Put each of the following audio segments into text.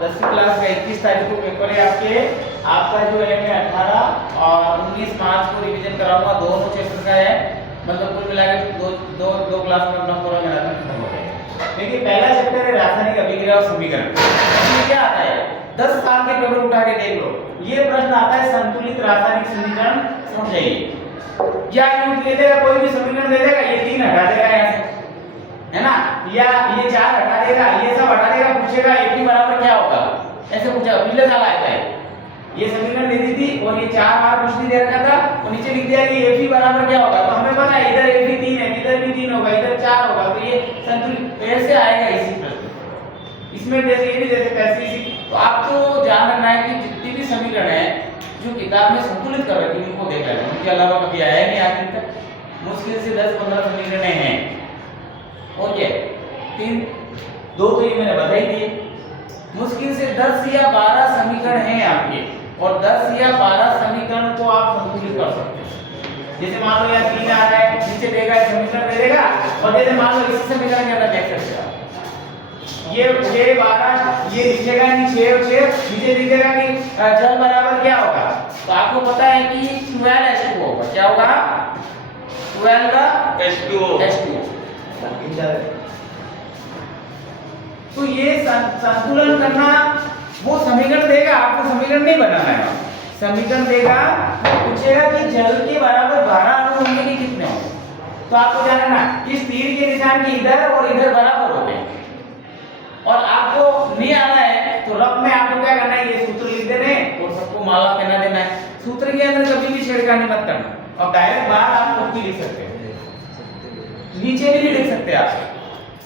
10वीं क्लास का 21 तारीख को पेपर है आपका जो है मैं 18 और 19 मार्च को रिवीजन कराऊंगा, दोनों चैप्टर का है, मतलब कुल मिलाकर दो क्लास में अपना पूरा मैराथन खत्म हो जाएगा। देखिए पहला चैप्टर है रासायनिक अभिक्रिया और समीकरण। इसमें क्या आता है, 10 साल के पेपर उठा के देख लो, ये प्रश्न आता है संतुलित रासायनिक समीकरण समझाइए, या यूं दे देगा कोई भी समीकरण दे देगा, ये 3 हटा देगा यहाँ से, है ना, या ये 4 हटा देगा, ये सब हटा देगा, पूछेगा F बराबर क्या होगा, ऐसे पूछा पिछले साल आया था ये समीकरण दे दी थी और ये 4 बार कुछ नहीं दे रखा था और नीचे लिख दिया कि F बराबर क्या होगा, तो हमें पता है इधर F 3 है, इधर भी 3 होगा, इधर 4 होगा, तो ये संतुलित ऐसे आएगा इसी प्रश्न। इसमें जैसे ये भी दे सकता है इसी, तो आपको ध्यान रखना है कि जितनी भी समीकरण है जो किताब में संतुलित कर रखी है उनको देख लेना, उनके अलावा कभी आया नहीं आज दिन तक, मुश्किल से 10-15 समीकरण हैं। ओके, 2 तो ये मैंने बता ही दिए, मुश्किल से 10 या 12 समीकरण हैं आपके, और 10 या 12 समीकरण को आप संतुलित कर सकते हैं। जैसे मान लो यहाँ 3 आ रहा है, नीचे देगा समीकरण दे देगा, और जैसे मान लो इसी समीकरण के अंदर देख सकते हैं ये 12 ये लिखेगा नहीं 6 और 6 नीचे लिखेगा कि जल बराबर क्या होगा, तो आपको पता है कि 12H2 होगा, क्या होगा 12 H2O। तो ये संतुलन करना, वो समीकरण देगा, आपको समीकरण नहीं बनाना है, समीकरण देगा, पूछेगा कि जल के बराबर 12 अणु होंगे कि कितने होंगे, तो आपको जानना इस तीर के निशान के इधर और इधर बराबर होते हैं, और आपको नहीं आना है तो रफ में आपको क्या करना है, ये सूत्र लिख देने और सबको माला पहना देना है। सूत्र के अंदर कभी भी छेड़खानी मत करना, और डायरेक्ट बाहर आप खुद भी लिख सकते हैं, नीचे भी लिख सकते हैं आप,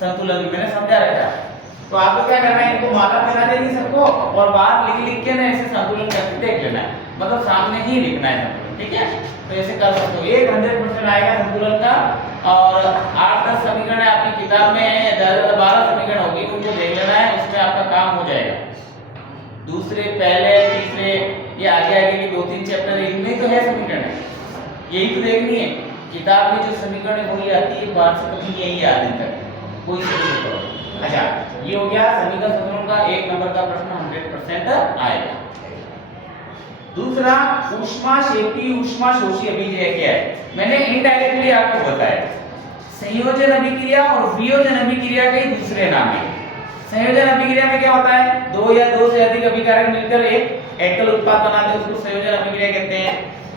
संतुलन में मैंने समझा रखा है। तो आपको क्या करना है, इनको माला पहना देनी सबको, और बाहर लिख के ना ऐसे संतुलन करके देख लेना है, मतलब सामने ही लिखना है संतुलन, ठीक है, तो ऐसे कर सकते हो। 100% आएगा संतुलन का, और 8-10 समीकरण है आपकी किताब में है, 12 समीकरण होगी, उनको देख लेना है, उसमें आपका काम हो जाएगा। दूसरे, पहले, तीसरे, ये आगे के 2-3 चैप्टर इनमें तो है समीकरण, यही तो देखनी है, किताब में जो समीकरण बोली जाती है बाहर से कभी यही याद नहीं तक कोई से नहीं करो। अच्छा, ये हो गया समीकरण संतुलन का 1 नंबर का प्रश्न 100% आएगा। दूसरा, ऊष्माक्षेपी ऊष्माशोषी अभिक्रिया क्या है, मैंने इनडायरेक्टली आपको बताया, संयोजन अभिक्रिया और वियोजन अभिक्रिया के दूसरे नाम है। संयोजन अभिक्रिया में क्या होता है, 2 या 2 से अधिक अभिकारक मिलकर एक एकल उत्पाद बनाते हैं, उसको संयोजन अभिक्रिया कहते हैं,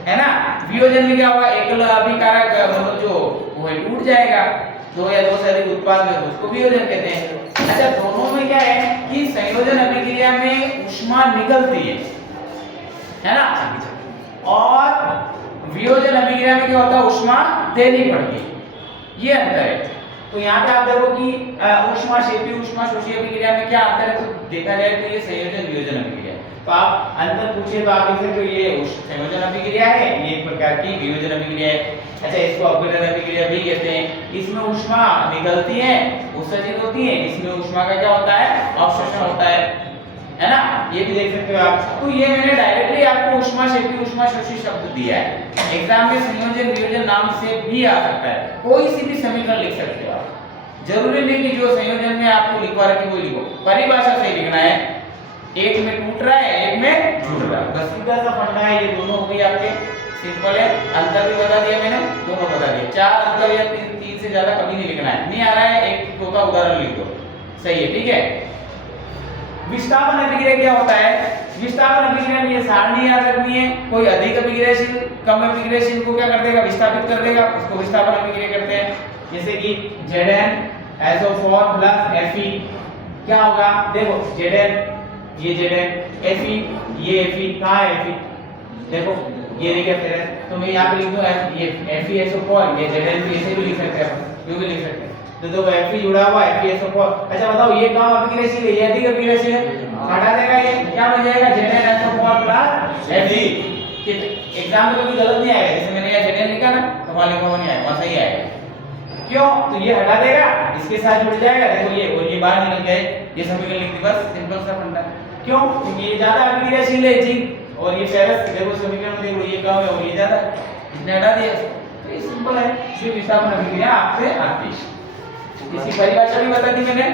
है ना। वियोजन में क्या होगा, एकल अभिकारक मतलब जो वो टूट जाएगा, 2 या 2 से अधिक उत्पाद में, उसको वियोजन कहते हैं। अच्छा, दोनों में क्या है कि संयोजन अभिक्रिया में ऊष्मा निकलती है ना, और वियोजन अभिक्रिया में क्या होता है, ऊष्मा देनी पड़ती है, ये अंतर है। तो यहाँ पे आप देखो कि ऊष्माक्षेपी ऊष्माशोषी अभिक्रिया में क्या अंतर है, तो देखा जाए तो ये संयोजन वियोजन अभिक्रिया, तो आप अंतर पूछे तो आप लिख सकते हो ये संयोजन अभिक्रिया है, ये एक प्रकार की वियोजन अभिक्रिया है। अच्छा, इसको अपघटन अभिक्रिया भी कहते हैं, इसमें ऊष्मा निकलती है, उत्सर्जित होती है, इसमें ऊष्मा का क्या होता है, अवशोषण होता है ना, ये भी देख सकते हो आप। तो ये मैंने डायरेक्टली आपको ऊष्माक्षेपी ऊष्माशोषी शब्द दिया है, एग्जाम में संयोजन वियोजन नाम से भी आ सकता है, कोई सी भी समीकरण लिख सकते हो आप, जरूरी नहीं कि जो संयोजन में आपको लिखवा रखी वो लिखो, परिभाषा से लिखना है, एक में टूट रहा है एक में जुड़ रहा है, बस सीधा सा फंडा है, ये दोनों हो गई आपके, सिंपल है। अंतर भी बता दिया मैंने, दोनों बता दिए, 4 अंतर या 3 से ज्यादा कभी नहीं लिखना है, नहीं आ रहा है एक दो का उदाहरण लिख दो, सही है, ठीक है। विस्थापन अभिक्रिया क्या होता है, विस्थापन अभिक्रिया में ये सारणी याद रखनी है, कोई अधिक अभिक्रियाशील कम अभिक्रियाशील को क्या कर देगा, विस्थापित कर देगा, उसको विस्थापन अभिक्रिया करते हैं। जैसे कि ZnSO4 + Fe क्या होगा, देखो Zn ये Zn, Fe ये Fe, कहाँ है Fe, देखो ये देखिए फिर, तो मैं यहाँ पे लिख दूं ये FeSO4, ये Zn भी ऐसे भी लिख सकते हैं, ये भी लिख सकते हैं, तो देखो Fe जुड़ा हुआ है FeSO4। अच्छा बताओ ये कम अभिक्रियाशील है, ये अधिक अभिक्रियाशील है, हटा देगा, ये क्या बन जाएगा ZnSO4 + Fe। एग्जाम में कभी गलत नहीं आएगा, जैसे मैंने यहाँ Zn लिखा ना, तो वहाँ लिखा हुआ नहीं आएगा, वहाँ सही आएगा, क्यों, तो ये हटा देगा, इसके साथ जुड़ जाएगा, देखो ये और ये बाहर निकल गए, ये समीकरण लिख दी, बस सिंपल सा फंडा, क्यों, क्योंकि ये ज्यादा अभिक्रियाशील है जिंक, और ये फेरस, देखो समीकरण देखो ये कम है और ये ज्यादा, इसने हटा दिया, तो ये सिंपल है, सिर्फ विस्थापन अभिक्रिया आपसे आती है। इसकी परिभाषा भी बता दी मैंने,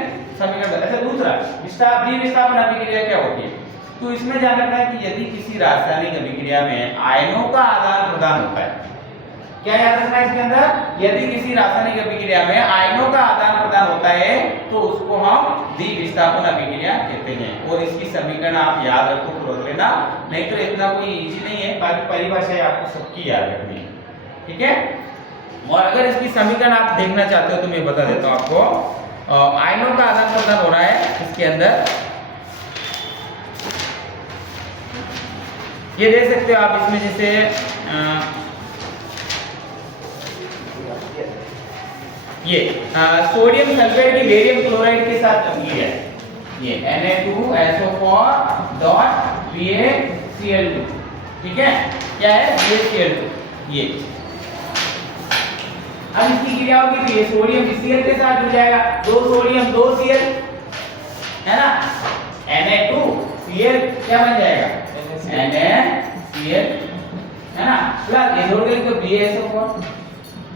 समीकरण। अच्छा दूसरा विस्थापन अभिक्रिया क्या होती है? तो इसमें ध्यान रखना है कि यदि किसी रासायनिक अभिक्रिया में आयनों का आदान प्रदान होता है, क्या याद रखना है इसके अंदर, यदि किसी रासायनिक अभिक्रिया में आयनों का आदान प्रदान होता है तो उसको हम द्विविस्थापन अभिक्रिया कहते हैं। और इसकी समीकरण आप याद रखो तो रख लेना, नहीं तो इतना कोई इजी नहीं है, बाकी परिभाषाएं आपको सबकी याद रखनी है, ठीक है। और अगर इसकी समीकरण आप देखना चाहते हो तो मैं बता देता हूं आपको। आयनों का आदान प्रदान हो रहा है इसके अंदर, ये देख सकते हो आप इसमें, जैसे ये सोडियम सल्फेट की बेरियम क्लोराइड के साथ अभिक्रिया है, ये Na2SO4 BaCl2, ठीक है, क्या है BaCl2, ये अब इसकी क्रिया होगी तो ये सोडियम Cl के साथ जुड़ जाएगा, 2 सोडियम 2 Cl है ना, Na2Cl क्या बन जाएगा NaCl है ना, प्लस ये जोड़ के तो BaSO4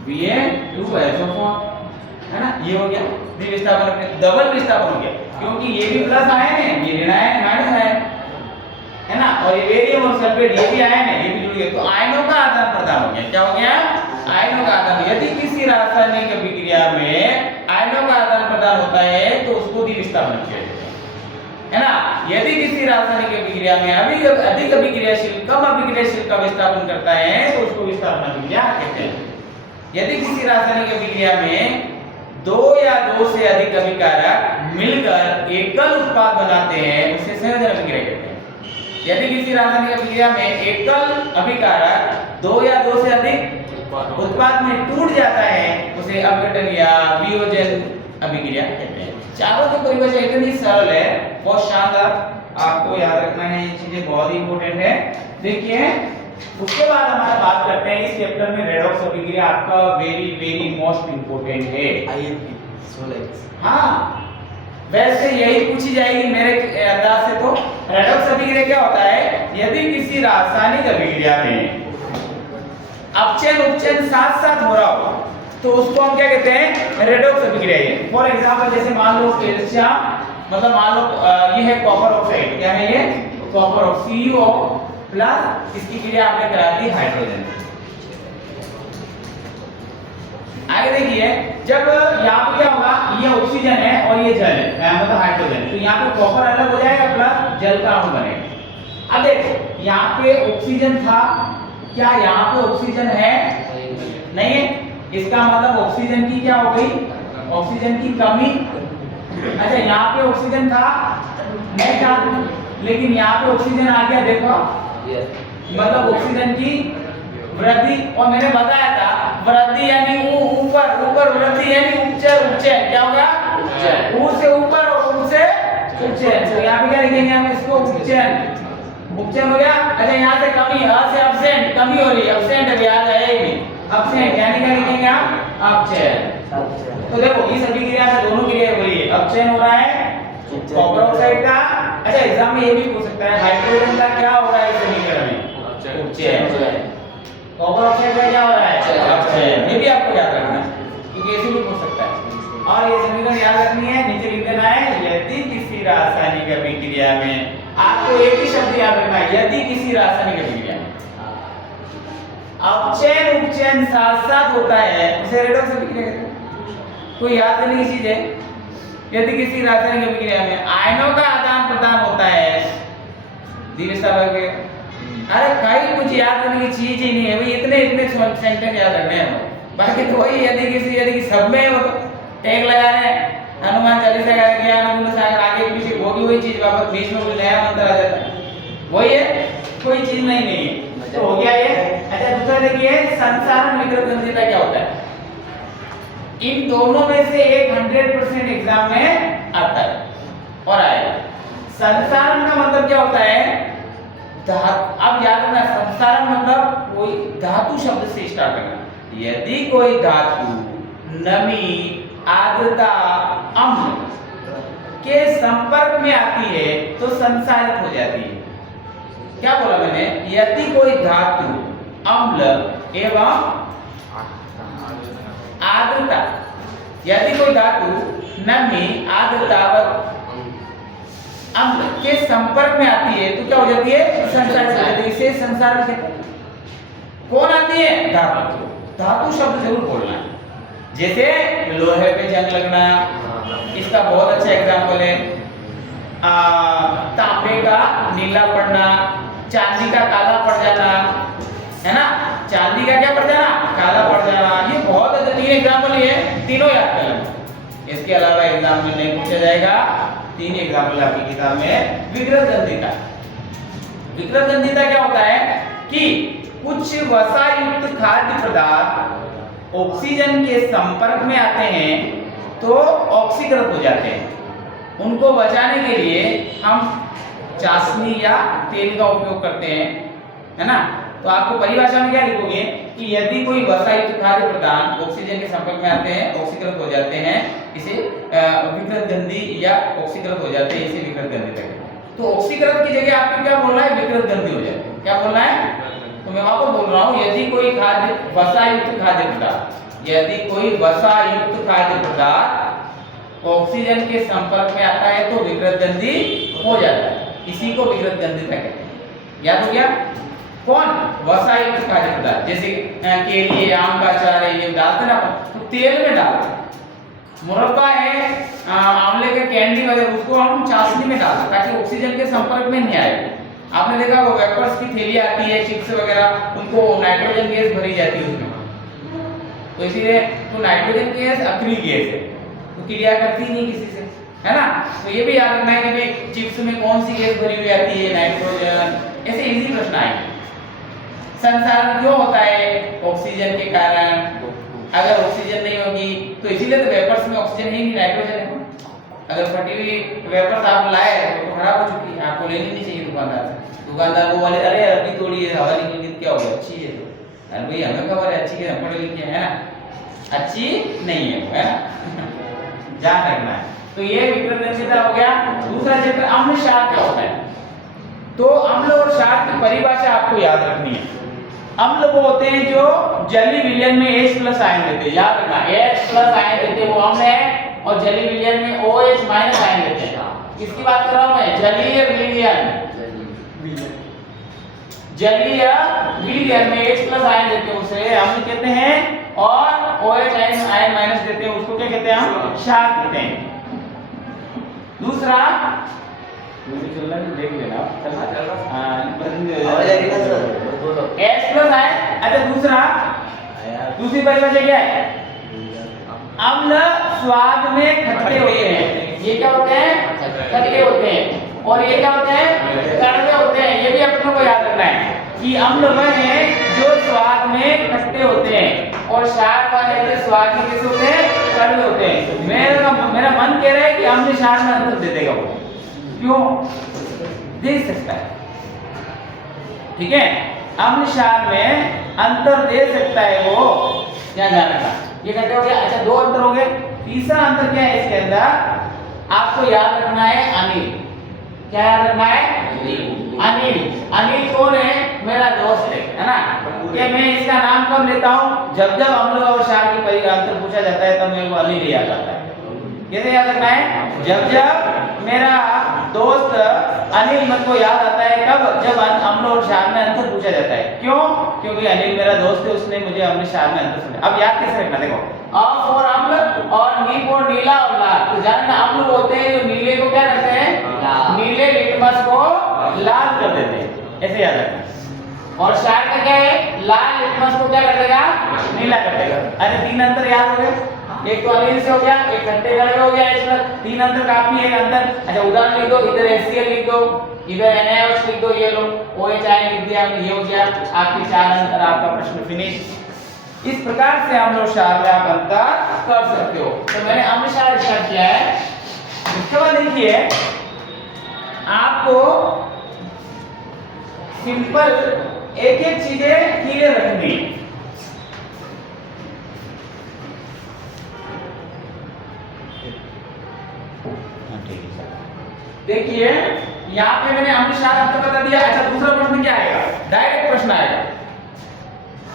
Ba2SO4 है ना, ये हो गया द्विविस्थापन, डबल विस्थापन हो गया, क्योंकि ये भी प्लस आयन है, ये ऋण आयन माइनस आयन है ना, और ये बेरियम और सल्फेट ये भी आयन है, ये भी जुड़ गए, तो आयनों का आदान प्रदान हो गया। क्या हो गया? आयनों का आदान। यदि किसी रासायनिक अभिक्रिया में आयनों का आदान प्रदान होता है तो उसको द्विविस्थापन किया जाता है ना। यदि किसी रासायनिक अभिक्रिया में अधिक अभिक्रियाशील कम अभिक्रियाशील का विस्थापन करता है तो उसको विस्थापन अभिक्रिया कहते हैं। यदि किसी रासायनिक अभिक्रिया में 2 या 2 से अधिक अभिकारक मिलकर एकल उत्पाद बनाते हैं उसे संयोजन अभिक्रिया कहते हैं। यदि किसी रासायनिक अभिक्रिया में एकल अभिकारक 2 या 2 से अधिक उत्पाद में टूट जाता है उसे अपघटन या वियोजन अभिक्रिया कहते हैं। चारों की परिभाषा इतनी सरल है, बहुत शानदार, आपको याद रखना है, ये चीजें बहुत ही इंपॉर्टेंट है। देखिए उसके बाद हमारा बात करते हैं इस चैप्टर में रेडॉक्स अभिक्रिया, आपका वेरी मोस्ट इंपोर्टेंट है। हाँ वैसे यही पूछी जाएगी मेरे अंदाज से। तो रेडॉक्स अभिक्रिया क्या होता है? यदि किसी रासायनिक अभिक्रिया में अपचयन उपचयन साथ साथ हो रहा हो तो उसको हम क्या कहते हैं? रेडॉक्स अभिक्रिया। फॉर एग्जांपल जैसे मान लो कैल्शियम, मतलब मान लो ये है कॉपर ऑक्साइड, क्या है ये? कॉपर ऑक्साइड, CO प्लस इसकी क्रिया आपने करा दी हाइड्रोजन। आगे देखिए, जब यहाँ पे क्या होगा, ये ऑक्सीजन है और ये जल है, मतलब हाइड्रोजन, तो यहाँ पे कॉपर अलग हो जाएगा प्लस जल का अणु बनेगा। अब देखो यहाँ पे ऑक्सीजन था, क्या यहाँ पे ऑक्सीजन है? नहीं है, इसका मतलब ऑक्सीजन की क्या हो गई? ऑक्सीजन की कमी। अच्छा यहाँ पे ऑक्सीजन था नहीं था, लेकिन यहाँ पे ऑक्सीजन आ गया, देखो मतलब ऑक्सीजन की वृद्धि। और मैंने बताया था वृद्धि यानी ऊपर ऊपर, वृद्धि यानी उपचयन, क्या होगा? ऊ से ऊपर और ऊ से उपचयन। तो यहाँ पे क्या लिखेंगे हम इसको? उपचयन हो गया। अच्छा यहाँ से कमी, अ से एब्सेंट, कमी हो रही है, एब्सेंट अभी आ जाए ही नहीं, एब्सेंट यानी क्या लिखेंगे आप? अपचयन। तो देखो इस अभिक्रिया में दोनों क्रिया हो रही है, अपचयन हो रहा है कॉपर ऑक्साइड का। अच्छा एग्जाम में ये भी पूछ सकता है हाइड्रोजन का क्या हो रहा है इस समीकरण में? उपचयन। कॉपर ऑक्साइड का क्या हो रहा है? अपचयन। ये भी आपको याद रखना है क्योंकि ऐसे भी पूछ सकता है। और ये समीकरण याद रखनी है, नीचे लिख देना है यदि किसी रासायनिक अभिक्रिया में, आपको एक ही शब्द याद रखना है, यदि किसी रासायनिक अभिक्रिया में अपचयन उपचयन साथ साथ होता है उसे रेडॉक्स अभिक्रिया कहते हैं। कोई याद करने की चीज है, यदि किसी रासायनिक अभिक्रिया में आयनों का आदान प्रदान होता है द्विविस्थापन। अरे कहीं कुछ याद करने की चीज ही नहीं है भाई, इतने सेंटेंस याद रखने हैं, बाकी तो वही यदि सब में वो टैग लगा रहे हैं, हनुमान चालीसा का ज्ञान अनुमान सागर आगे पीछे वो भी वही चीज, वापस बीच में कोई नया मंत्र आ जाता है, वही है, कोई चीज नहीं है। तो हो गया ये। अच्छा दूसरा देखिए संसारण विकृत गंधिता क्या होता है? इन दोनों में से एक 100% एग्जाम में आता है और आएगा। संसारण का मतलब क्या होता है? अब याद रखना, संसारण मतलब कोई धातु शब्द से स्टार्ट करना। यदि कोई धातु नमी, आर्द्रता, अम्ल के संपर्क में आती है तो संसारित हो जाती है। क्या बोला मैंने? यदि कोई धातु अम्ल एवं आर्द्रता, यदि कोई धातु नमी आर्द्रतावक अम्ल के संपर्क में आती है तो क्या हो जाती है? संसारित हो जाती है। इसे संसार कहते हैं। कौन आती है? धातु। धातु शब्द जरूर बोलना है। जैसे लोहे पे जंग लगना, इसका बहुत अच्छा एग्जाम्पल है। तांबे का नीला पड़ना, चांदी का काला पड़ जाना, है ना? चांदी का क्या पड़ जाना? काला पड़ जाना। ये बहुत अच्छा 3 एग्जाम्पल ये तीनों याद कर लेना। इसके अलावा एग्जाम में नहीं पूछा जाएगा। 3 एग्जाम्पल आपकी किताब में। विकृत गंधिता। विकृत गंधिता क्या होता है कि कुछ वसा युक्त खाद्य पदार्थ ऑक्सीजन के संपर्क में आते हैं तो ऑक्सीकृत हो जाते हैं। उनको बचाने के लिए हम चाशनी या तेल का उपयोग करते हैं, है ना? तो आपको परिभाषा में क्या लिखोगे कि यदि कोई वसायुक्त खाद्य पदार्थ ऑक्सीजन के संपर्क में आते हैं, ऑक्सीकृत हो जाते हैं, इसे विकृत गंधी या ऑक्सीकृत हो जाते हैं, इसे विकृत गंधिता कहते हैं। तो ऑक्सीकृत की जगह आपको क्या बोलना है? विकृत गंधी हो जाते हैं। क्या बोलना है? तो मैं आपको बोल रहा हूँ, यदि कोई खाद्य वसायुक्त खाद्य पदार्थ, यदि कोई वसायुक्त खाद्य पदार्थ ऑक्सीजन के संपर्क में आता है तो विकृत गंधी हो जाता है। इसी को विकृत गंधिता कहते हैं। याद हो गया? कौन? वसायुक्त खाद्य पदार्थ। जैसे केले, आम का अचार है, ये डालते ना तो तेल में डालते। मुरब्बा है, आंवले के कैंडी वगैरह, उसको हम चाशनी में डालते ताकि ऑक्सीजन के संपर्क में नहीं आए। आपने देखा वो वेपर्स की थैली आती है, चिप्स वगैरह, उनको नाइट्रोजन गैस भरी जाती है उसमें। तो इसीलिए तो नाइट्रोजन गैस अक्रिय गैस है, तो क्रिया करती नहीं किसी से, है ना? तो ये भी याद रखना है कि भाई चिप्स में कौन सी गैस भरी हुई आती है? नाइट्रोजन। ऐसे इजी प्रश्न आएंगे। संसारण क्यों होता है? ऑक्सीजन के कारण। अगर ऑक्सीजन नहीं होगी तो इसीलिए तो वेपर्स में ऑक्सीजन ही नहीं, नाइट्रोजन है। अगर फटी हुई वेपर्स आप लाए तो खराब हो चुकी है, आपको लेनी नहीं चाहिए दुकानदार से। दुकानदार को बोले अरे अभी थोड़ी है, हवा निकल गई, क्या हो गया? अच्छी है। तो अरे भाई हमें खबर है अच्छी के, हम पढ़े लिखे हैं ना, अच्छी नहीं है, है ना? ध्यान रखना है। तो ये विकृत गंधिता हो गया। दूसरा चैप्टर अम्ल क्षार क्या होता है? तो अम्ल और क्षार की परिभाषा आपको याद रखनी है। अम्ल वो होते हैं जो जलीय विलयन में H+ आयन देते हैं। याद रखना, H+ आयन देते हैं वो अम्ल है, और जलीय विलयन में OH- आयन देते हैं। किसकी बात कर रहा हूं मैं? जलीय विलयन। जलीय विलयन में H+ आयन देते हैं उसे अम्ल कहते हैं, और OH आयन माइनस देते हैं उसको क्या कहते हैं? हम क्षार कहते हैं। दूसरा देख लेना, H+ आयन। अच्छा दूसरा, दूसरी परिभाषा क्या है? अम्ल स्वाद में खट्टे होते हैं। ये क्या होते हैं? खट्टे होते हैं। और ये क्या होते हैं? कड़वे होते हैं। ये भी अपनों को याद रखना है कि अम्ल वह है जो स्वाद में खट्टे होते हैं, और क्षार वह है जो स्वाद में कैसे होते हैं? कड़वे होते हैं। मेरा मन कह रहा है कि अम्ल क्षार में अंतर दे देगा वो। क्यों? दे सकता है, ठीक है? अम्ल क्षार में अंतर दे सकता है वो, क्या ध्यान रखना। ये कहते हो गया। अच्छा 2 अंतर हो गए। तीसरा अंतर क्या है इसके अंदर? आपको याद रखना है अनिल। क्या याद रखना है? अनिल। अनिल कौन है? मेरा दोस्त है ना? कि मैं इसका नाम कब लेता हूँ? जब जब अम्ल और क्षार की परिभाषा अंतर पूछा जाता है तब मेरे को अनिल याद आता है। कैसे याद रखना है? जब जब मेरा दोस्त अनिल मुझको याद आता है, कब? जब अम्ल और क्षार में अंतर पूछा जाता है। क्यों? क्योंकि अनिल मेरा दोस्त है, उसने मुझे अम्ल क्षार में अंतर समझाया। अब याद कैसे रखना? देखो, अ फॉर अम्ल और नी फॉर नीला और लाल। तो जानना अम्ल होते हैं जो नीले को क्या करते हैं? नीले लिटमस को लाल कर देते हैं। ऐसे याद रखना। और क्षार का क्या है? लाल लिटमस को क्या कर देगा? नीला कर देगा। अरे 3 अंतर याद हो गए। एक तो अनिल से हो गया, एक खट्टे कड़वे हो गया, इसमें 3 अंतर काफी है अंतर। अच्छा उदाहरण लिख दो, इधर HCl लिख दो, इधर NaOH लिख दो, ये लो OH आयन लिख दिया, ये हो गया आपके 4 अंतर। आपका प्रश्न फिनिश। इस प्रकार से अम्ल और क्षार में आप अंतर कर सकते हो। तो मैंने अम्ल क्षार स्टार्ट किया है। इसके बाद देखिए आपको सिंपल एक-एक चीजें क्लियर रखनी है। देखिए यहाँ पे मैंने अम्ल क्षार आपको बता दिया। अच्छा दूसरा प्रश्न क्या आएगा? डायरेक्ट प्रश्न आएगा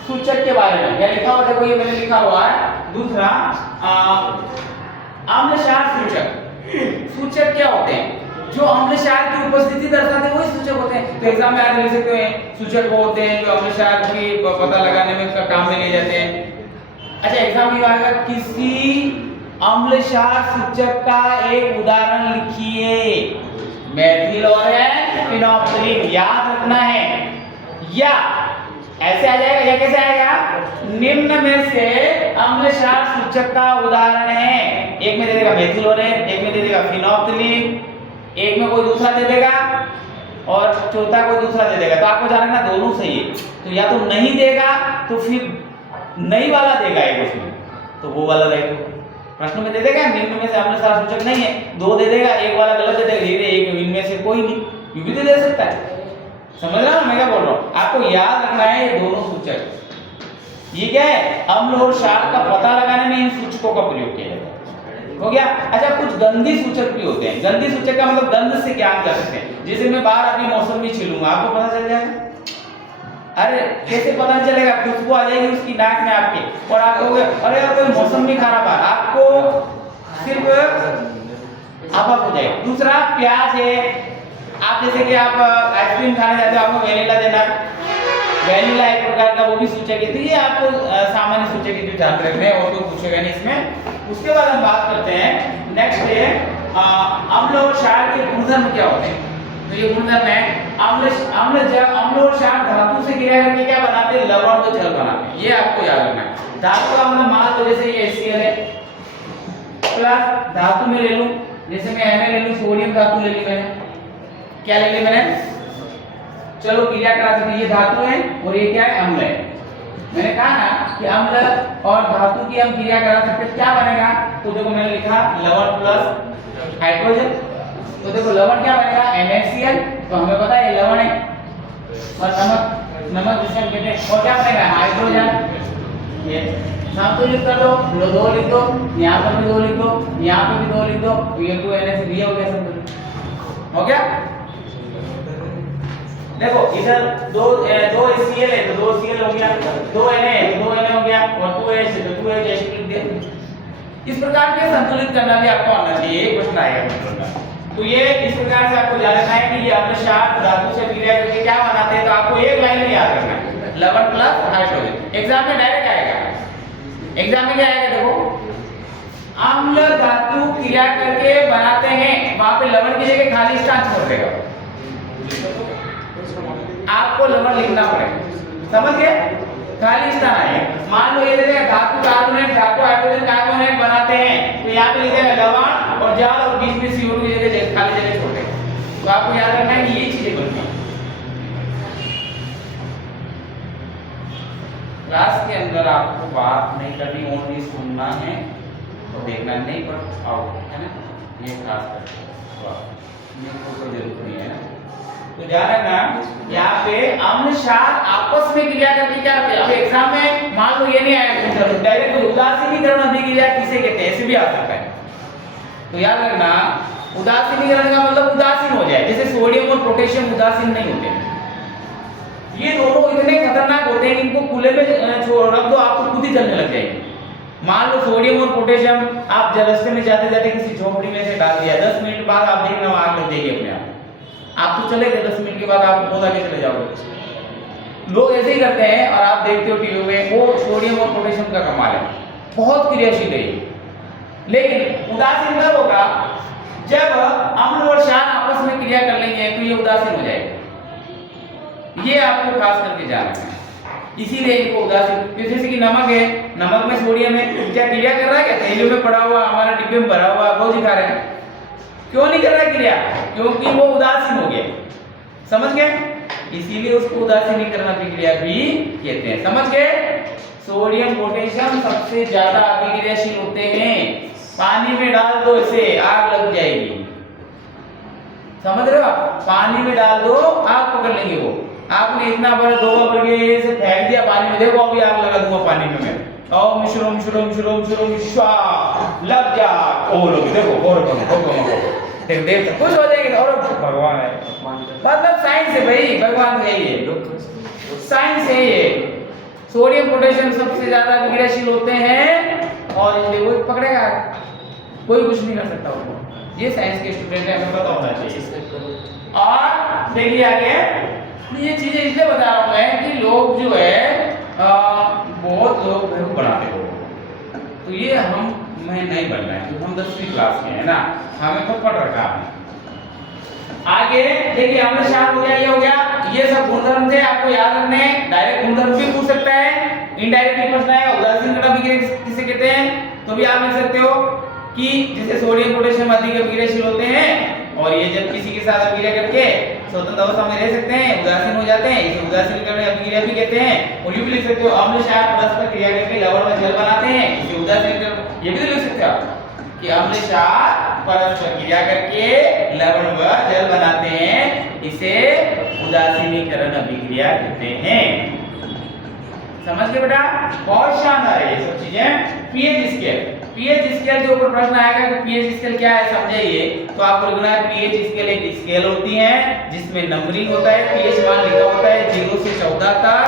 सूचक के बारे में। क्या लिखा हुआ? देखो ये मैंने लिखा हुआ है। दूसरा अम्ल क्षार सूचक, सूचक क्या होते हैं? जो अम्ल क्षार की उपस्थिति दर्शाते हैं वही सूचक होते हैं। तो एग्जाम में आज लिख सकते हैं सूचक वो होते हैं जो अम्ल क्षार की पता लगाने में काम में लिए जाते हैं। अच्छा एग्जाम में आएगा किसी अम्ल क्षार सूचक का एक उदाहरण लिखिए। मेथिल और फिनोप्सिलिन याद रखना है। या ऐसे आ जाएगा, या कैसे आएगा? निम्न में से अम्ल क्षार सूचक का उदाहरण है। एक में दे देगा मेथिल और एक में दे देगा फिनोप्सिलिन, एक में कोई दूसरा दे देगा और चौथा कोई दूसरा दे देगा। तो आपको जानना दोनों सही है। तो या तो नहीं देगा तो फिर नहीं वाला देगा एक उसमें, तो वो वाला रहेगा। प्रश्न में दे देगा निम्न में से अम्ल क्षार सूचक नहीं है, दो दे देगा, एक वाला गलत दे देगा, ये एक इनमें से कोई नहीं, ये भी दे सकता है। समझ रहा हूं मैं क्या बोल रहा हूं? आपको याद रखना है ये दोनों सूचक। ये क्या है? अम्ल और क्षार का पता लगाने में इन सूचकों का प्रयोग किया जाता है। हो गया। अच्छा कुछ गंधी सूचक भी होते हैं। गंधी सूचक का मतलब गंध से क्या कर सकते हैं? जैसे मैं बाहर अपनी मौसमी छीलूंगा, आपको पता चल जाएगा। अरे कैसे पता चलेगा? खुशबू आ जाएगी उसकी नाक में आपके, और आप कहोगे अरे यार कोई मौसमी खा रहा है, आपको सिर्फ आभास हो जाएगा। दूसरा प्याज है, आप जैसे कि आप आइसक्रीम खाने जाते हो, आपको वेनिला देना, वेनिला एक प्रकार का वो भी सूचक है। तो ये आपको सामान्य सूचक है जो ध्यान रखने हैं, और तो पूछेगा नहीं इसमें। उसके बाद हम बात करते हैं नेक्स्ट है अम्ल और क्षार के गुणधर्म क्या होते हैं। तो ये गुणधर्म है अम्ल और क्षार धातु से क्रिया करके क्या बनाते हैं? लवण व जल बनाते हैं। ये आपको याद रखना है। धातु का मतलब मान लो जैसे ये HCl है, प्लस धातु में ले लूं, जैसे मैं Na ले लूं, सोडियम धातु ले ली मैंने, क्या ले ली मैंने? चलो क्रिया करा सकते, ये धातु है और ये क्या है? अम्ल है। मैंने कहा ना कि अम्ल और धातु की हम क्रिया करा सकते, क्या बनेगा? तो देखो मैंने लिखा लवण प्लस हाइड्रोजन, तो देखो लवण क्या बनेगा? NaCl, तो हमें पता है ये लवण है, और नमक जिसे हम कहते हैं, और क्या बनेगा? हाइड्रोजन। ये संतुलित कर दो, दो लिख दो, यहाँ पर भी दो लिख दो, यहाँ पे भी दो लिख दो, ये 2Na हो गया संतुलित। हो गया? देखो इधर दो HCl है तो 2 HCl हो गया, 2 Na है तो 2 Na हो गया, और 2 H है तो 2 H ऐसे लिख दिया। इस प्रकार के संतुलित करना भी आपको आना चाहिए, एक प्रश्न आएगा मतलब का। तो ये इस प्रकार से आपको जानना है कि ये अम्ल क्षार धातु से क्रिया करके क्या बनाते हैं। तो आपको एक लाइन में याद रखना है, लवण प्लस हाइड्रोजन। एग्जाम में डायरेक्ट आएगा। एग्जाम में क्या आएगा? देखो अम्ल धातु क्रिया करके बनाते हैं, वहां पे लवण की जगह खाली स्थान छोड़ देगा, आपको लवण लिखना पड़ेगा। समझ गए? खाली स्थान है। मान लो ये दे देगा धातु कार्बोनेट, धातु हाइड्रोजन कार्बोनेट बनाते हैं, तो यहाँ पे लिख देगा लवण और जल, और बीच में CO2 की जगह खाली जगह छोड़ देगा। तो आपको याद रखना है कि ये चीजें बनती हैं। क्लास के अंदर आपको बात नहीं करनी, ओनली सुनना है और देखना नहीं, पर आउट है ना, ये खास करके कोई जरूरत नहीं है ना। तो ध्यान रखना यहाँ पे अम्ल क्षार आपस में क्रिया करके क्या करते हैं। अब एग्जाम में मान लो ये नहीं आया, डायरेक्ट उदासीनीकरण अभिक्रिया किसे कहते हैं, ऐसे भी आ सकता है। तो याद रखना उदासीनीकरण का मतलब उदासीन हो जाए, जैसे सोडियम और पोटेशियम उदासीन नहीं होते। ये दोनों इतने खतरनाक होते हैं कि इनको खुले में रख दो, आपको खुद ही जलने लग जाएगी। मान लो सोडियम और पोटेशियम आप जलस्ते में जाते जाते किसी झोपड़ी में से डाल दिया, 10 मिनट बाद आप देखना आग लग जाएगी अपने आप तो चले गए, 10 मिनट के बाद आप बोल आगे चले जाओगे। लोग ऐसे ही करते हैं, और आप देखते हो टीवी में, वो सोडियम और पोटेशियम का कमाल है, बहुत क्रियाशील है। लेकिन उदासीन कब होगा? जब अम्ल और क्षार आपस में क्रिया कर लेंगे तो ये उदासीन हो जाएगा। ये आपको खास करके जानना है, इसीलिए इनको उदासीन। जैसे कि नमक है, नमक में सोडियम है, क्या क्रिया कर रहा है? क्या थैली में पड़ा हुआ, हमारा डिब्बे में भरा हुआ रोज ही खा रहे हैं, क्यों नहीं कर रहा क्रिया? क्योंकि वो उदासीन हो गया। समझ गए? इसीलिए उसको उदासीनीकरण अभिक्रिया भी कहते हैं। समझ गए? सोडियम पोटेशियम सबसे ज्यादा अभिक्रियाशील होते हैं, पानी में डाल दो इसे, आग लग जाएगी। समझ रहे हो आप? पानी में डाल दो, आग पकड़ लेंगे वो। आपने इतना बड़ा दोगा भर के इसे फेंक दिया पानी में, देखो अभी आग लगा दूंगा पानी में मैं। ओम शुरुम शुरुम शुरुम शुरुम स्वा, लग जा। ओ लोग देखो और देख देख तो खुश हो जाएंगे, और भगवान है, मतलब साइंस है भाई, भगवान है ये, साइंस है ये। सोडियम पोटेशियम सबसे ज्यादा अभिक्रियाशील होते हैं, और देखो पकड़ेगा कोई कुछ नहीं कर सकता उसको। ये साइंस के स्टूडेंट है, हमें पता होना चाहिए। और देखिए आगे, ये चीजें इसलिए बता रहा हूँ मैं कि लोग जो है बहुत लोग बेवकूफ बनाते हो, तो ये मैं नहीं बन रहे हैं क्योंकि हम 10वीं क्लास के हैं ना, हमें तो पढ़ रखा है। आगे देखिए हमने शायद हो गया, ये हो गया, ये सब गुणधर्म थे, आपको याद रखने हैं। डायरेक्ट गुणधर्म भी पूछ सकता है, इनडायरेक्टली पूछना है। उदासीन कण अभिक्रिया किसे कहते हैं, तो भी आप लिख सकते हो कि जैसे सोडियम पोटेशियम अधिक अभिक्रियाशील होते हैं और ये जब किसी के साथ अभिक्रिया करके स्वतंत्र अवस्था में रह सकते हैं, उदासीन हो जाते हैं, इसे उदासीन कण अभिक्रिया भी कहते हैं। और ये भी लिख सकते हो अम्ल क्षार परस्पर क्रिया करके लवण में जल बनाते हैं, इसे उदासीन कण, ये भी लिख सकते हो आप कि अम्ल क्षार परस्पर क्रिया करके लवण व जल बनाते हैं, इसे उदासीनीकरण अभिक्रिया कहते हैं। समझ गए बेटा, बहुत शानदार है ये सब चीजें। पीएच स्केल, पीएच स्केल के ऊपर प्रश्न आएगा कि पीएच स्केल क्या है समझाइए, तो आपको लिखना है पीएच स्केल एक स्केल होती है जिसमें नंबरिंग होता है, पीएच मान लिखा होता है 0 से 14 तक,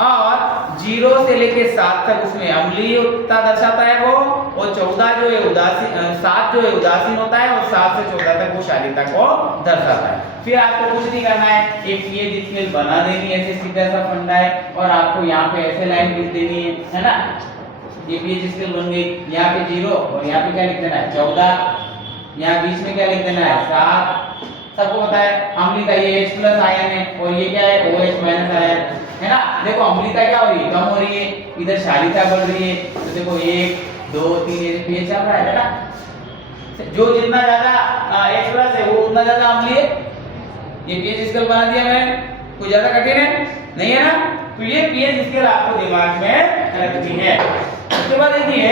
और 0 से लेके 7 तक उसमें अम्लीयता दर्शाता है वो, और 14 जो है उदासीन, 7 जो है उदासीन होता है, और 7 से 14 तक वो क्षारीयता को दर्शाता है। फिर आपको कुछ नहीं करना है, एक पीएच स्केल बना देनी है, ऐसे सीधा सा फंडा है, और आपको यहाँ पे ऐसे लाइन लिख देनी है ना, ये पीएच स्केल बन गई। यहाँ पे 0 और यहाँ पे क्या लिख देना है 14, यहाँ बीच में क्या लिख देना है 7। सबको पता है अम्लीयता ये H प्लस आयन है और ये क्या है OH माइनस आयन है ना। देखो अम्लीयता क्या हो रही है, कम हो रही है, इधर क्षारीयता बढ़ रही है, तो देखो 1 2 3 ये पीएच चल रहा है ना। जो जितना ज्यादा H प्लस है वो उतना ज्यादा अम्लीय। ये पीएच स्केल बना दिया मैंने, कोई ज्यादा कठिन है नहीं है ना। तो ये पीएच स्केल आपको दिमाग में रखनी है। उसके बाद देखिए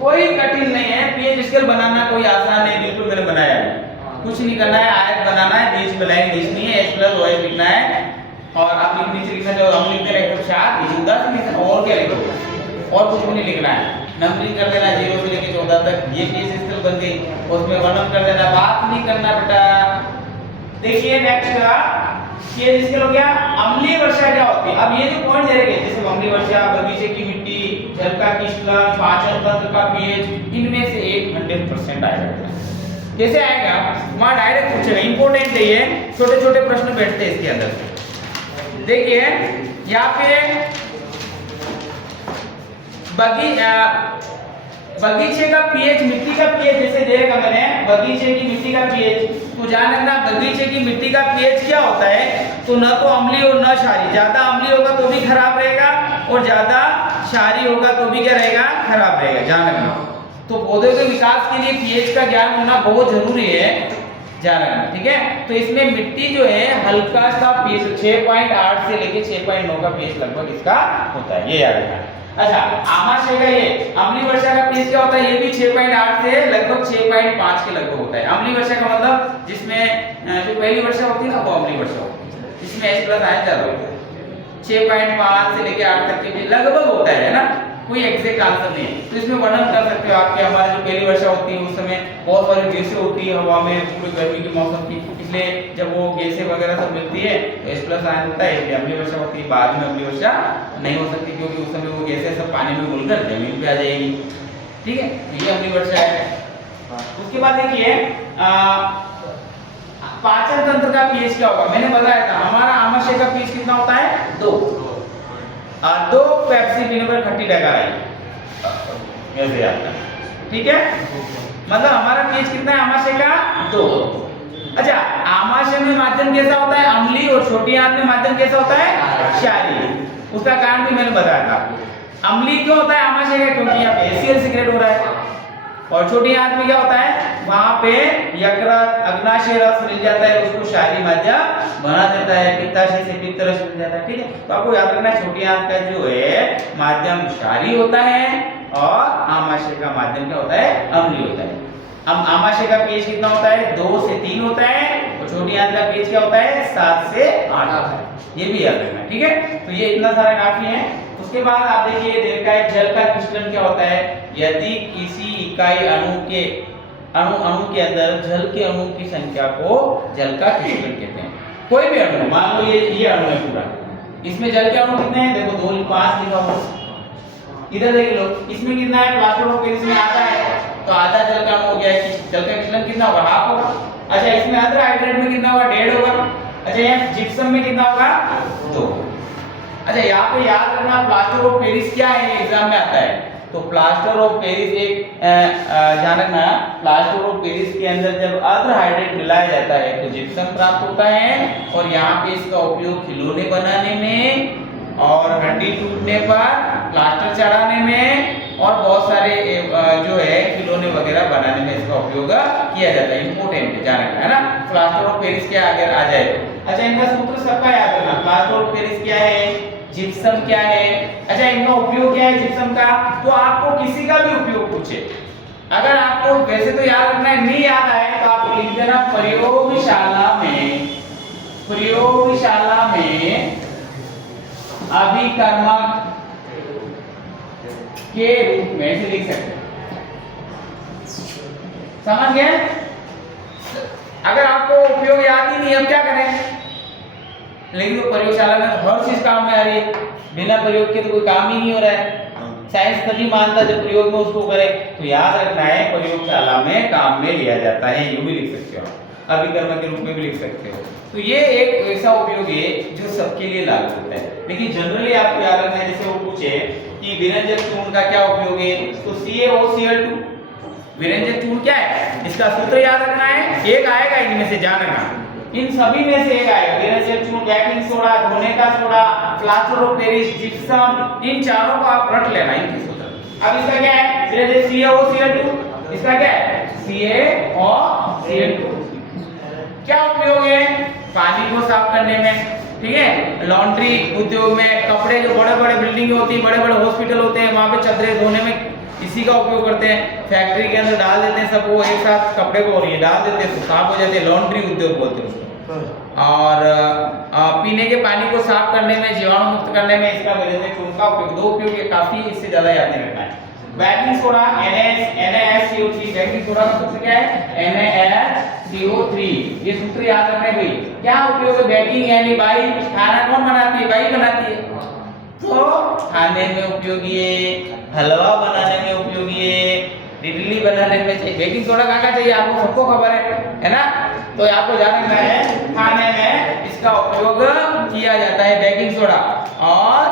कोई कठिन नहीं है, पीएच स्केल बनाना कोई आसान नहीं, बिल्कुल मैंने बनाया है। कुछ नहीं करना है, आयत बनाना है, बीच में लाइन खींचनी है, H प्लस OH लिखना है, और आप नीचे लिखना चाहो हम लिखते हैं 104 उदासीन लिखना, और क्या लिखो, और कुछ भी नहीं लिखना है। नंबरिंग कर देना 0 से लेके 14 तक, ये पीएच स्केल बन गई, उसमें वर्णन कर देना, बात नहीं करना बेटा। देखिए नेक्स्ट का पीएच स्केल हो गया। अम्लीय वर्षा क्या होती है, अब ये जो पॉइंट दे रखे जैसे अम्लीय वर्षा, बगीचे की मिट्टी, जल का क्रिस्टलन, पाचन तंत्र का पीएच, इनमें से एक 100% आएगा। कैसे आएगा, वहां डायरेक्ट पूछेगा, इंपॉर्टेंट है ये, छोटे छोटे प्रश्न बैठते हैं इसके अंदर। देखिए यहाँ पे बगीचे का पीएच, मिट्टी का पीएच जैसे दे रखा मैंने, बगीचे की मिट्टी का पीएच, तो जान रखना बगीचे की मिट्टी का पीएच क्या होता है, तो न तो अम्लीय और न क्षारीय। ज्यादा अम्लीय होगा तो भी खराब रहेगा, और ज्यादा क्षारीय होगा तो भी क्या रहेगा, खराब रहेगा, जान रखना। तो पौधे के विकास के लिए पीएच का ज्ञान होना बहुत जरूरी है, जान रखना, ठीक है। तो इसमें मिट्टी जो है हल्का सा पीएच 6.8 से लेके 6.9 का पीएच लगभग इसका होता है, ये याद रखना। अच्छा आमाशय का ये अम्लीय वर्षा का पीएच क्या होता है, ये भी 6.8 से लगभग 6.5 के लगभग होता है। अम्लीय वर्षा का मतलब जिसमें जो पहली वर्षा होती है ना वो अम्लीय वर्षा होती है, जिसमें H प्लस आयन ज्यादा होता है। 6.5 से लेके 8 तक के भी लगभग होता है ना, कोई एग्जैक्ट आंसर नहीं है। तो इसमें वर्णन कर सकते हो आपके, हमारे जो पहली वर्षा होती है उस समय बहुत सारी गैसें होती है हवा में, पूरी गर्मी के मौसम की, इसलिए जब वो गैसें वगैरह सब मिलती है तो H प्लस आयन होता है, इसलिए अम्लीय वर्षा होती है। बाद में अम्लीय वर्षा नहीं हो सकती क्योंकि उस समय वो गैसें सब पानी में घुलकर जमीन पे आ जाएगी, ठीक है। तो ये अम्लीय वर्षा है। उसके बाद देखिए पाचन तंत्र का पीएच क्या होगा, मैंने बताया था हमारा आमाशय का पीएच कितना होता है 2 पेप्सी पीने पर खट्टी डकार आई, ऐसे आता है, ठीक है। मतलब हमारा पीएच कितना है आमाशय का 2। अच्छा आमाशय में माध्यम कैसा होता है, अम्लीय, और छोटी आंत में माध्यम कैसा होता है क्षारीय। उसका कारण भी मैंने बताया था। अम्लीय क्यों होता है आमाशय का, क्योंकि यहाँ पे HCl सीक्रेट हो रहा है, और छोटी आंत में क्या होता है, वहां पे यकृत अग्नाशय रस मिल जाता है, उसको क्षारीय माध्यम बना देता है, पित्ताशय से पित्त रस मिल जाता है, ठीक है। तो आपको याद रखना है छोटी आंत का जो है माध्यम क्षारीय होता है, और आमाशय का माध्यम क्या होता है अम्लीय होता है। अब आमाशय का पीएच कितना होता है 2 से 3 होता है, और छोटी आंत का पीएच क्या होता है 7 से 8 होता है, ये भी याद रखना, ठीक है। तो ये इतना सारा काफी है। उसके बाद आप देखिए देखा है जल का क्रिस्टलन क्या होता है, यदि किसी इकाई अणु के अंदर जल के अणु की संख्या को जल का क्रिस्टलन कहते हैं। कोई भी अणु, मान लो ये अणु है पूरा, इसमें जल के अणु कितने हैं, देखो 2 5 लिखा हुआ, इधर देख लो, इसमें कितना है, प्लास्टर ऑफ पेरिस में आधा है, तो आधा जल का अणु हो गया है, जल का क्रिस्टल कितना होगा, हाफ होगा। अच्छा इसमें अदर हाइड्रेट में कितना होगा, 1.5 होगा। अच्छा यहाँ जिप्सम में कितना होगा, 2। अच्छा यहाँ पे याद रखना प्लास्टर ऑफ पेरिस क्या है, एग्जाम में आता है। तो प्लास्टर ऑफ पेरिस एक ध्यान रखना, प्लास्टर ऑफ पेरिस के अंदर जब अदर हाइड्रेट मिलाया जाता है तो जिप्सम प्राप्त होता है, और यहाँ पे इसका उपयोग खिलौने बनाने में और हड्डी टूटने पर प्लास्टर चढ़ाने में और बहुत सारे जो है खिलौने वगैरह बनाने में इसका उपयोग किया जाता है। इंपॉर्टेंट जानना है ना, प्लास्टर ऑफ पेरिस क्या अगर आ जाए। अच्छा इनका सूत्र सबका याद रखना, प्लास्टर ऑफ पेरिस क्या है, जिप्सम क्या है। अच्छा इनका उपयोग क्या है जिप्सम का, तो आपको किसी का भी उपयोग पूछे, अगर आपको वैसे तो याद रखना है, नहीं याद आए तो आप लिख देना प्रयोगशाला में अभिकर्मक के रूप में ऐसे लिख सकते हैं, समझ गए। अगर आपको उपयोग याद ही नहीं, हम क्या करें, लेकिन तो प्रयोगशाला में हर चीज काम में आ रही है, बिना प्रयोग के तो कोई काम ही नहीं हो रहा है। साइंस तभी मानता जब प्रयोग में उसको करे, तो याद रखना है प्रयोगशाला में काम में लिया जाता है, ये भी लिख सकते हो, अभिकर्मक के रूप में भी लिख सकते हो। तो ये एक ऐसा उपयोग है जो सबके लिए लागू होता है, लेकिन जनरली आपको याद रखना है, जैसे वो पूछे कि विरंजक चूर्ण का क्या उपयोग है, तो CaOCl2 विरंजक चूर्ण क्या है, इसका सूत्र याद रखना है, एक आएगा इनमें से, जान रखना इन सभी में से एक आएगा, विरंजक चूर्ण, बेकिंग सोडा, धोने का soda, plaster of Paris, gypsum, इन चारों को आप रट लेना इनके सूत्र। अब इसका क्या है, CaOCl2, इसका क्या है CaOCl2, क्या उपयोग है, पानी को साफ करने में, ठीक है, लॉन्ड्री उद्योग में, कपड़े जो बड़े बड़े बिल्डिंग होती है, बड़े बड़े हॉस्पिटल होते हैं, वहां पे चदरें धोने में इसी का उपयोग करते हैं, फैक्ट्री के अंदर डाल देते हैं सब, वो एक साथ कपड़े को और ये डाल देते हैं तो साफ हो जाते हैं, लॉन्ड्री उद्योग बोलते हैं उसको। और पीने के पानी को साफ करने में, जीवाणु मुक्त करने में इसका विरंजक चूर्ण का उपयोग, दो उपयोग है, काफी, इससे ज्यादा याद नहीं रखना है। Baking soda NaSCO3, baking soda का सूत्र क्या है, NaSCO3, ये सूत्र याद रखना है भाई। क्या उपयोग है, बेकिंग यानी बाई, खाना कौन बनाती है, बाई बनाती है, तो खाने में उपयोगी है, हलवा बनाने में उपयोगी है, इडली बनाने में चाहिए, बेकिंग सोडा कहाँ चाहिए आपको, सबको खबर है ना, तो आपको जानना है खाने में इसका उपयोग किया जाता है बेकिंग सोडा। और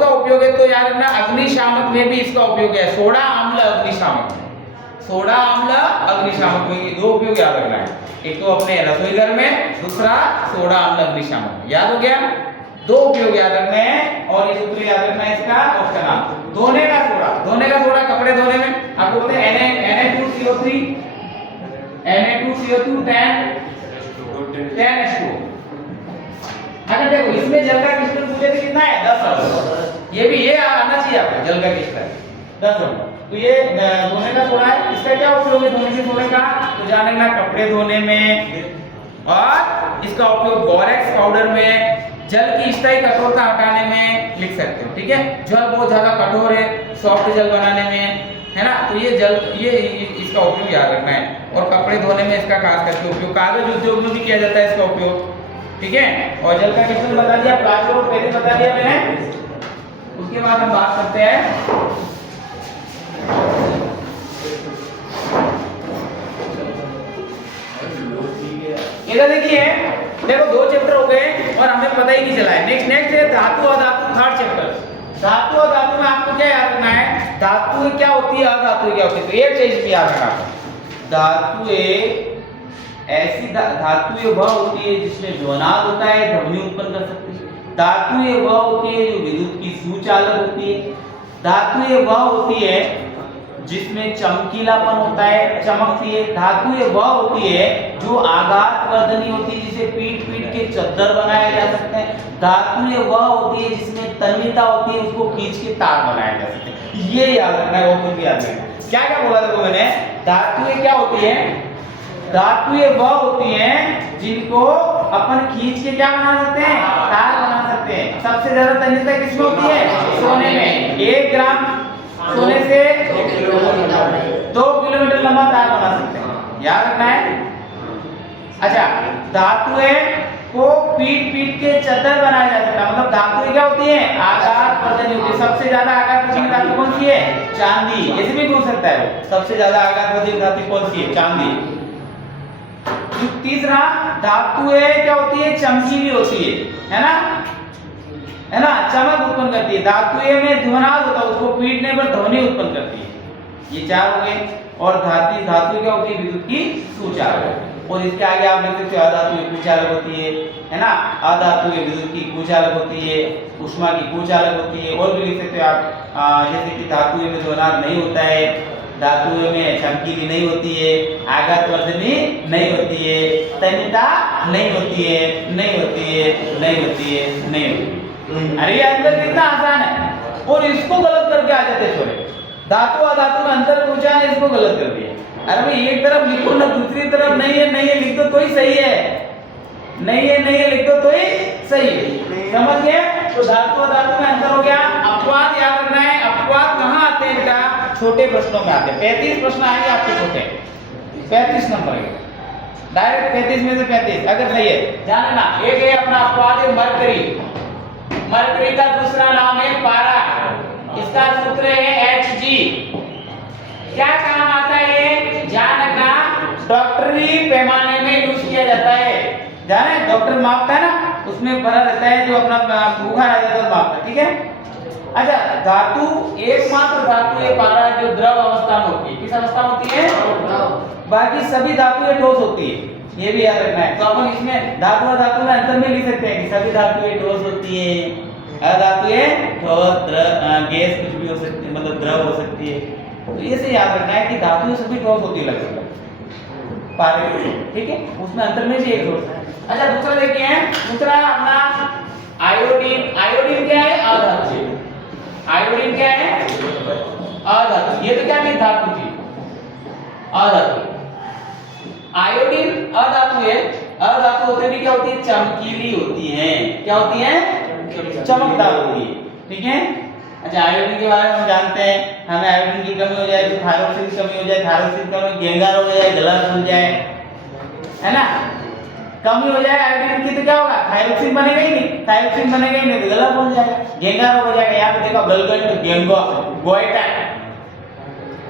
का उपयोग है तो याद रखना, अग्निशामक में भी इसका उपयोग है, सोडा अम्ल अग्निशामक, सोडा अम्ल अग्निशामक में दो उपयोग याद रखना है, एक तो अपने रसोई घर में, दूसरा सोडा अम्ल अग्निशामक, याद हो गया, दो उपयोग याद रखने हैं। और ये सूत्र याद रखना है इसका, ऑप्शन आ, धोने का सोडा कपड़े धोने में आपको पता है Na2CO3 10H2। अगर देखो इसमें जल का क्रिस्टल पूछे तो कितना है, 10 ये भी ये आना चाहिए आपको, जल का क्रिस्टल 10 तो ये धोने का सोडा है, इसका क्या उपयोग है धोने के सोडे का, तो जान लेना कपड़े धोने में, और इसका उपयोग बोरेक्स पाउडर में, जल की स्थायी कठोरता हटाने में लिख सकते हो, ठीक है, जल बहुत ज्यादा कठोर है, सॉफ्ट जल बनाने में, है ना, तो ये जल, ये इसका उपयोग याद रखना है। और कपड़े धोने में इसका खास करके उपयोग, कागज उद्योग में भी किया जाता है इसका उपयोग, ठीक है। और जल का क्रिस्टल बता दिया, प्लास्टर ऑफ पेरिस बता दिया मैंने। उसके बाद हम बात करते हैं इधर, देखिए देखो 2 चैप्टर हो गए और हमें पता ही नहीं चला है। नेक्स्ट है धातु अधातु, 3rd चैप्टर। धातु और धातु में आपको क्या याद रखना है, धातु क्या होती है, अधातु क्या होती है, तो एक चीज याद रखना, धातु ऐसी धातु वह होती है जिसमें ज्वलनाद होता है, ध्वनि उत्पन्न कर सकती है। धातु वह होती है जो विद्युत की सुचालक होती है। धातु वह होती है जिसमें चमकीलापन होता है, चमकती है। धातु वह होती है जो आघात वर्धनी होती है, जिसे पीट के चद्दर बनाया जा सकते हैं। धातु वह होती है जिसमें तन्यता होती है, उसको खींच के तार बनाया जा सकते हैं। ये याद रखना है, वो तुम याद रखना। क्या क्या बोला देखो मैंने, धातुएं क्या होती है, धातुएं वह होती हैं जिनको अपन खींच के क्या बना सकते हैं, तार बना सकते हैं। सबसे ज्यादा तन्यता किसमें होती है, सोने में। 1 ग्राम सोने से 2 किलोमीटर लंबा तार बना सकते हैं, याद रखना है। अच्छा, धातुएं को पीट पीट के चद्दर बनाया जा सकता है। मतलब धातुएं क्या होती है, आघात वर्धनी होती है। सबसे ज्यादा आघात वर्धनी धातु कौन सी है, चांदी। ऐसे भी पूछ सकता है वो, सबसे ज्यादा आघात वर्धनी धातु कौन सी है, चांदी। तीसरा, धातुएं क्या होती है, चमकीली होती है ना, है ना, चमक उत्पन्न करती है। धातुएं में ध्वनाद होता है, उसको पीटने पर ध्वनि उत्पन्न करती है। ये चार हो गए। और धातु क्या होती है, विद्युत की सुचालक। और इसके आगे आप लिख सकते हो अधातु कुचालक होती है ना, अधातु विद्युत की कुचालक होती है, ऊष्मा की कुचालक होती है। और भी लिख सकते हो आप, जैसे कि धातुओं में ध्वनाद नहीं होता है, धातुओं में चमकीली नहीं होती है, आघात वर्धनी नहीं होती है, तन्यता नहीं होती है, नहीं होती है, नहीं होती है, नहीं होती है। अरे ये अंतर कितना आसान है, और इसको गलत करके आ जाते छोरे। धातु अधातु में अंतर पूछा है, इसको गलत कर दिया। अरे भाई एक तरफ लिखो ना, दूसरी तरफ नहीं है लिख दो तो ही सही है, नहीं है लिख दो तो ही सही है। समझ गए? तो धातु अधातु में अंतर हो गया। अपवाद याद रखना है। अपवाद कहाँ आते हैं बेटा, छोटे प्रश्नों में आते हैं। 35 प्रश्न आएंगे आपके छोटे, 35 नंबर के, डायरेक्ट 35 में से 35 अगर सही है। ध्यान रखना, एक है अपना अपवाद है मरकरी। मरकरी का दूसरा नाम है पारा, इसका सूत्र है Hg। क्या काम आता है, ध्यान रखना, डॉक्टरी पैमाने में यूज किया जाता है। ध्यान है, डॉक्टर मापता है ना, उसमें भरा रहता है, जो अपना बुखार आ जाता है मापता है, ठीक है। अच्छा, धातु एकमात्र धातु ये पारा जो द्रव अवस्था में होती है। किस अवस्था में होती है, बाकी सभी धातुएं ठोस होती है, ये भी याद रखना है। तो अपन इसमें धातु और धातु में अंतर में लिख सकते हैं कि सभी धातुएं ठोस होती है, अधातुएं ठोस, गैस कुछ भी हो सकती है, मतलब द्रव हो सकती है। तो ये से याद रखना है कि धातुएं सभी ठोस होती है लगभग पारे, ठीक है, उसमें अंतर में भी एक ठोस। अच्छा, दूसरा देखिए, दूसरा अपना आयोडीन। आयोडीन क्या है, अधातु। आयोडीन क्या है, अधातु। ये तो क्या थी, धातु थी, अधातु। आयोडीन अधातु है। अधातु होते भी क्या होती है, चमकीली होती है। क्या होती है, चमकदार होती है, ठीक है। अच्छा, आयोडीन के बारे में हम जानते हैं, हमें आयोडीन की कमी हो जाए तो थायरोक्सिन की कमी हो जाए, थायरोक्सिन की कमी गेंगार हो जाए, गला फूल जाए, है ना, कमी हो जाए आयोडीन की तो क्या होगा, थायरोक्सिन बनेगा ही नहीं, थायरोक्सिन बनेगा ही नहीं तो गला फूल जाएगा, गेंगार हो जाएगा। यहाँ पे देखो गलगंड तो गेंगो गोइटा।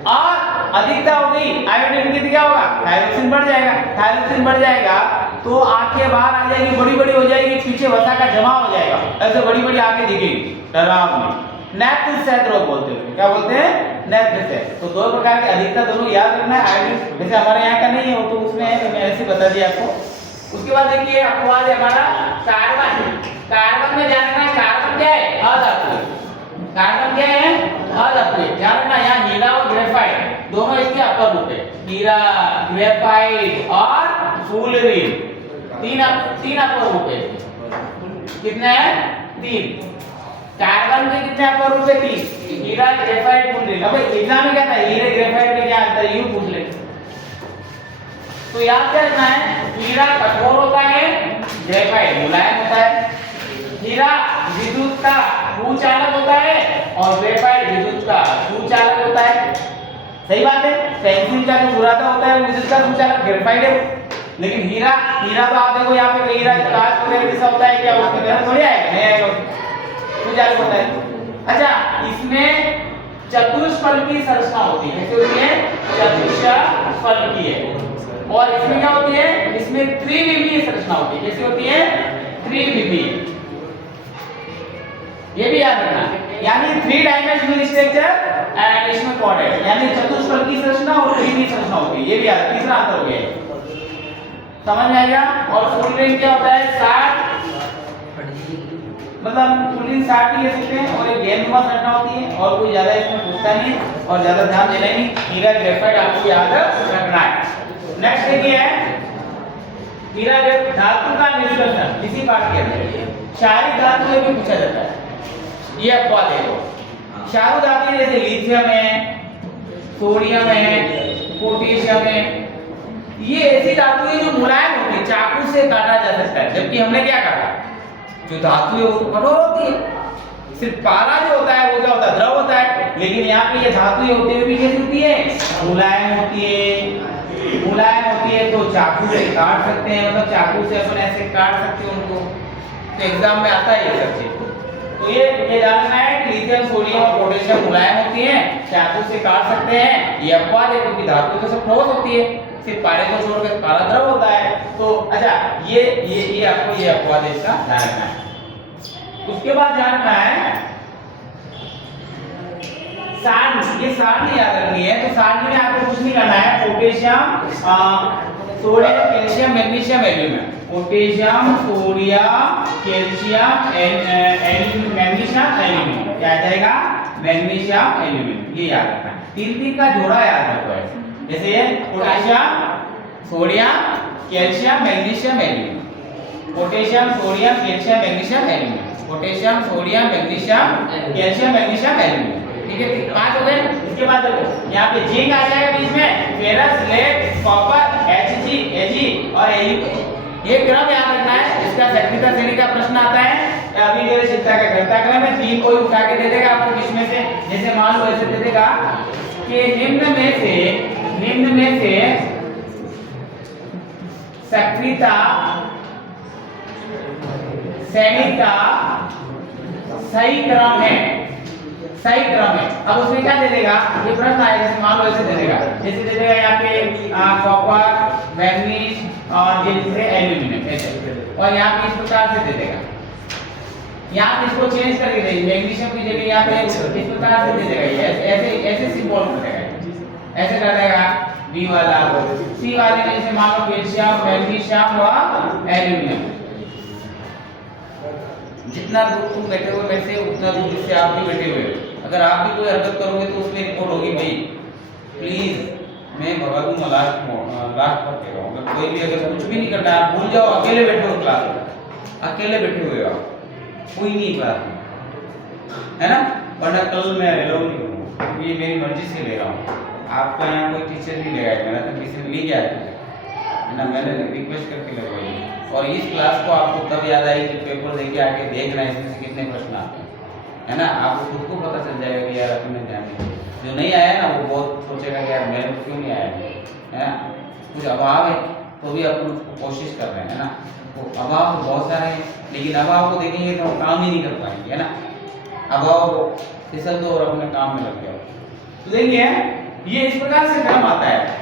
और अधिकता हो गई आयोडीन की तो क्या होगा, थायरोक्सिन बढ़ जाएगा। थायरोक्सिन बढ़ जाएगा तो आंखें बाहर आ जाएगी, बड़ी बड़ी हो जाएगी, पीछे वसा का जमा हो जाएगा, ऐसे बड़ी बड़ी आंखें दिखेगी डराव में। नेत्रस्थ रोग बोलते हैं, क्या बोलते हैं, नेत्रस्थ। तो दो प्रकार के अधिकता दोनों याद रखना है। आयोडीन जैसे हमारे यहाँ का नहीं है, वो तो उसमें है, तो मैं ऐसे बता दिया आपको। उसके बाद देखिए अपवाद है हमारा कार्बन। कार्बन में ध्यान रखना, कार्बन क्या है, अधातु। कार्बन क्या है, अधातु। ध्यान रखना, यहाँ हीरा और ग्रेफाइट दोनों इसके अपर रूप है। हीरा, ग्रेफाइट और फुलरिन, तीन अपर रूप है। कितने हैं, 3। कार्बन के कितने अपर रूप है, 3। हीरा, ग्रेफाइट, फुलरिन। अब एग्जाम में क्या था, हीरे ग्रेफाइट में क्या अंतर है, यूं पूछ ले तो याद क्या रखना है, हीरा कठोर होता है, ग्रेफाइट मुलायम होता है। हीरा विद्युत का कुचालक होता है और ग्रेफाइट विद्युत का सुचालक होता है। सही बात है, पेंसिल का जो बुरादा होता है विद्युत का सुचालक ग्रेफाइट है। लेकिन हीरा तो आप देखो यहाँ पे हीरा कांच वगैरह जैसा होता है, क्या उसमें गर्म थोड़ी आएगा, नहीं आएगा, सुचालक होता है। अच्छा, इसमें चतुष्फलकी संरचना होती है। कैसे होती है, चतुष्फलकी है। और इसमें क्या होती है, इसमें त्रिविमीय संरचना होती है। कैसी होती है, त्रिविमीय। ये भी याद रखना, यानी 3 डायमेंशनल स्ट्रक्चर एंड इसमें कोऑर्डिनेट, यानी चतुष्फलकी संरचना और त्रिविमीय संरचना होती है। ये भी याद, तीसरा अंतर हो गया, समझ में आएगा। और फुलरिन क्या होता है, 60, मतलब फुलरिन 60 ही ले सकते हैं। और एक गेंदनुमा संरचना होती है, और कोई ज्यादा इसमें पूछता नहीं और ज्यादा ध्यान देना नहीं। हीरा ग्रेफाइट आपको याद रखना है। नेक्स्ट देखिए, हीरा धातु का निष्कर्षण इसी पाठ के अंदर क्षारीय धातु भी पूछा जाता है। ये अपवाद है, क्षारीय धातु जैसे लिथियम है, सोडियम है, पोटेशियम है, ये ऐसी धातु है जो मुलायम होती है, चाकू से काटा जा सकता है। जबकि हमने क्या काटा, जो धातु है वो कठोर होती है। सिर्फ पारा जो होता है वो क्या होता है, द्रव होता है। लेकिन यहाँ पे ये धातु होते हुए भी कैसी होती है, मुलायम होती है, मुलायम होती है तो चाकू से काट सकते हैं, मतलब चाकू से अपन ऐसे काट सकते हैं उनको। तो एग्जाम में आता है ये सब चीज। तो ये जानना है कि लिथियम सोडियम और पोटेशियम मुलायम होती हैं, चाकू से काट सकते हैं, ये अपवाद है क्योंकि धातु तो सब ठोस होती है, सिर्फ पारे को छोड़कर काला द्रव होता है। तो अच्छा ये आपको ये अपवाद है, इसका ध्यान रखना है। उसके बाद जानना है सारणी, ये सारणी याद रखनी है। तो सारणी में आपको कुछ नहीं करना है, potassium sodium calcium magnesium aluminium, potassium sodium calcium magnesium aluminium, क्या आ जाएगा मैग्नीशियम एल्यूमिनियम, ये याद रखना है। तीन तीन का जोड़ा याद रखो है, जैसे ये potassium sodium calcium magnesium aluminium, potassium sodium calcium magnesium aluminium, potassium sodium magnesium calcium magnesium aluminium, ठीक है। पांच हो गए। इसके बाद देखो यहाँ पे जिंक आ जाएगा बीच में, ferrous lead copper Hg Ag और Au, ये क्रम याद रखना है। इसका शक्तिता श्रेणी का प्रश्न आता है, अभी जो शिक्षा का घटता क्रम है, तीन कोई उठा के दे देगा आपको, किसमें से, जैसे मान लो ऐसे दे देगा कि निम्न में से सक्रियता श्रेणी का सही क्रम है, सही क्रम है। अब उसमें क्या दे देगा, ये प्रश्न आएगा, जैसे मान लो ऐसे दे देगा, जैसे दे देगा यहाँ पे कॉपर मैग्नीज और ये जैसे एल्यूमिनियम ऐसे, और यहाँ पे इस प्रकार से दे देगा। यहाँ पे इसको चेंज करके देगा, मैग्नीशियम की जगह यहाँ पे इस प्रकार से दे देगा, ये ऐसे ऐसे सिंबल कर देगा, ऐसे कर देगा बी वाला। सी वाले में जैसे मान लो कैल्शियम मैग्नीशियम और एल्यूमिनियम, जितना दूर तुम बैठे हुए वैसे उतना दूर इससे आप भी बैठे हुए हो। अगर आप भी कोई हरकत करोगे तो उसमें रिपोर्ट होगी भाई, प्लीज मैं भगा दूंगा लास्ट पर कह रहा हूँ। अगर कोई भी अगर कुछ भी नहीं करना है, भूल जाओ, अकेले बैठे हो क्लास में, अकेले बैठे हुए हो, कोई नहीं क्लास में, है ना। वरना कल मैं अलाउ नहीं करूँगा, ये मेरी मर्जी से ले रहा हूँ। आपका यहाँ कोई टीचर नहीं लगाएगा, मेरा तो किसी ने ले गया है ना, मैंने रिक्वेस्ट करके लगवाई। और इस क्लास को आपको तब याद आई कि पेपर देके आके देखना इसमें से कितने प्रश्न आते हैं, है ना। आपको खुद को पता चल जाएगा कि यार अपने ध्यान नहीं, जो नहीं आया ना वो बहुत सोचेगा कि यार मेरे को क्यों नहीं आया, है ना। कुछ अभाव है तो भी अपन कोशिश कर रहे हैं, है ना। तो अभाव तो बहुत सारे हैं, लेकिन अभाव को देखेंगे तो काम ही नहीं कर पाएंगे, है ना। अभाव फिसल दो और अपने काम में लग जाओ। तो देखिए ये इस प्रकार से क्रम आता है।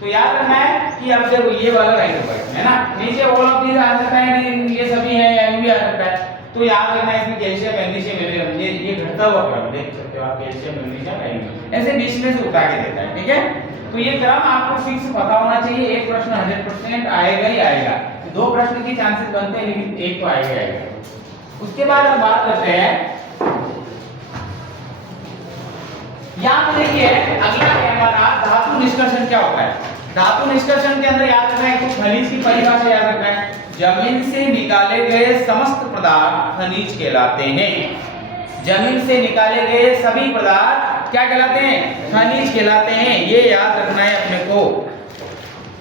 तो याद रखना है कि अब जब ये वाला राइट नंबर है ना, नीचे ऑल ऑफ दीस आ सकता है, ये सभी है या भी आ सकता है। तो याद रखना है इसमें कैल्शियम मैग्नीशियम एल्यूमिनियम, ये घटता हुआ क्रम देख सकते हो आप, कैल्शियम मैग्नीशियम एल्यूमिनियम ऐसे बीच में से उठा के देता है, ठीक है। तो ये क्रम आपको फिक्स पता होना चाहिए। एक प्रश्न 100% आएगा ही आएगा, दो प्रश्न की चांसेस बनते हैं लेकिन एक तो आएगा आएगा। उसके बाद हम बात करते हैं, यहाँ पे देखिए अगला है हमारा धातु निष्कर्षण क्या होता है। धातु निष्कर्षण के अंदर याद रखना है कि खनिज की परिभाषा याद रखना है, जमीन से निकाले गए समस्त पदार्थ खनिज कहलाते हैं। जमीन से निकाले गए सभी पदार्थ क्या कहलाते हैं, खनिज कहलाते हैं, ये याद रखना है अपने को।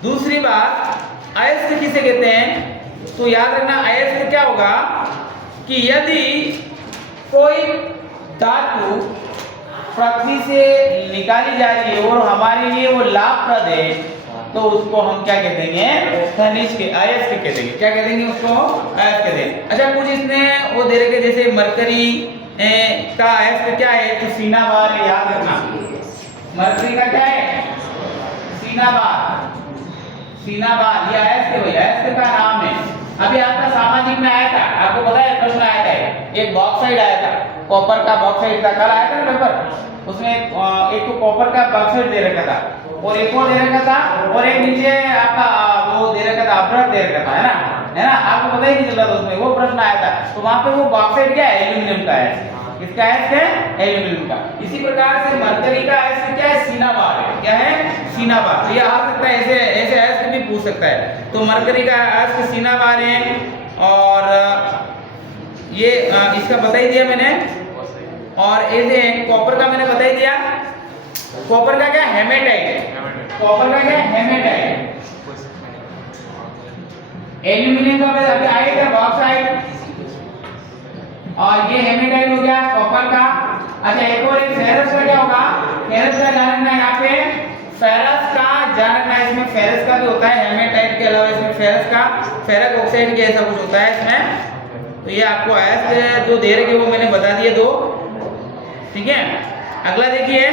दूसरी बात अयस्क किसे कहते हैं, तो याद रखना अयस्क क्या होगा कि यदि कोई धातु पृथ्वी से निकाली जा रही है और हमारे लिए वो लाभप्रद है तो उसको हम क्या कह देंगे, खनिज के अयस्क कह देंगे। क्या कह देंगे उसको, अयस्क कह देंगे। अच्छा कुछ इसने वो दे रखे, जैसे मरकरी का अयस्क क्या है, तो सिनाबार है, याद रखना। मरकरी का क्या है, सिनाबार, सिनाबार ये अयस्क है भाई, अयस्क का नाम है। अभी आपका सामाजिक में आया था, आपको पता है प्रश्न आया था, एक बॉक्साइड आया था, कॉपर का बॉक्साइड था, कल आया था ना पेपर, उसमें एक तो कॉपर का बॉक्साइड दे रखा था और एक और दे रखा था और एक नीचे आपका वो दे रखा था, अपराध दे रखा था, है ना। आपको पता ही नहीं चल रहा था उसमें, वो प्रश्न आया था। तो वहां पे वो बॉक्साइड क्या है, एल्यूमिनियम का है, किसका है, एल्यूमिनियम का। इसी प्रकार से मरकरी का अयस्क क्या है, सिनाबार है, क्या है, सिनाबार। तो ये आ सकता है, ऐसे ऐसे अयस्क भी पूछ सकता है। तो मरकरी का अयस्क सिनाबार है और ये इसका बता ही दिया मैंने, और ऐसे कॉपर का मैंने बता ही दिया। कॉपर का क्या, हेमेटाइट है, कॉपर का क्या, हेमेटाइट। एल्यूमिनियम का अभी आएगा बॉक्साइड और ये हेमेटाइट हो गया कॉपर का। अच्छा एक और एक फेरस का क्या होगा, फेरस का जानना है यहाँ पे, फेरस का ध्यान रखना इसमें फेरस का भी होता है, हेमेटाइट के अलावा इसमें फेरस ऑक्साइड के ऐसा कुछ होता है इसमें। तो ये आपको आयस जो दे रखे वो मैंने बता दिए दो, ठीक है। अगला देखिए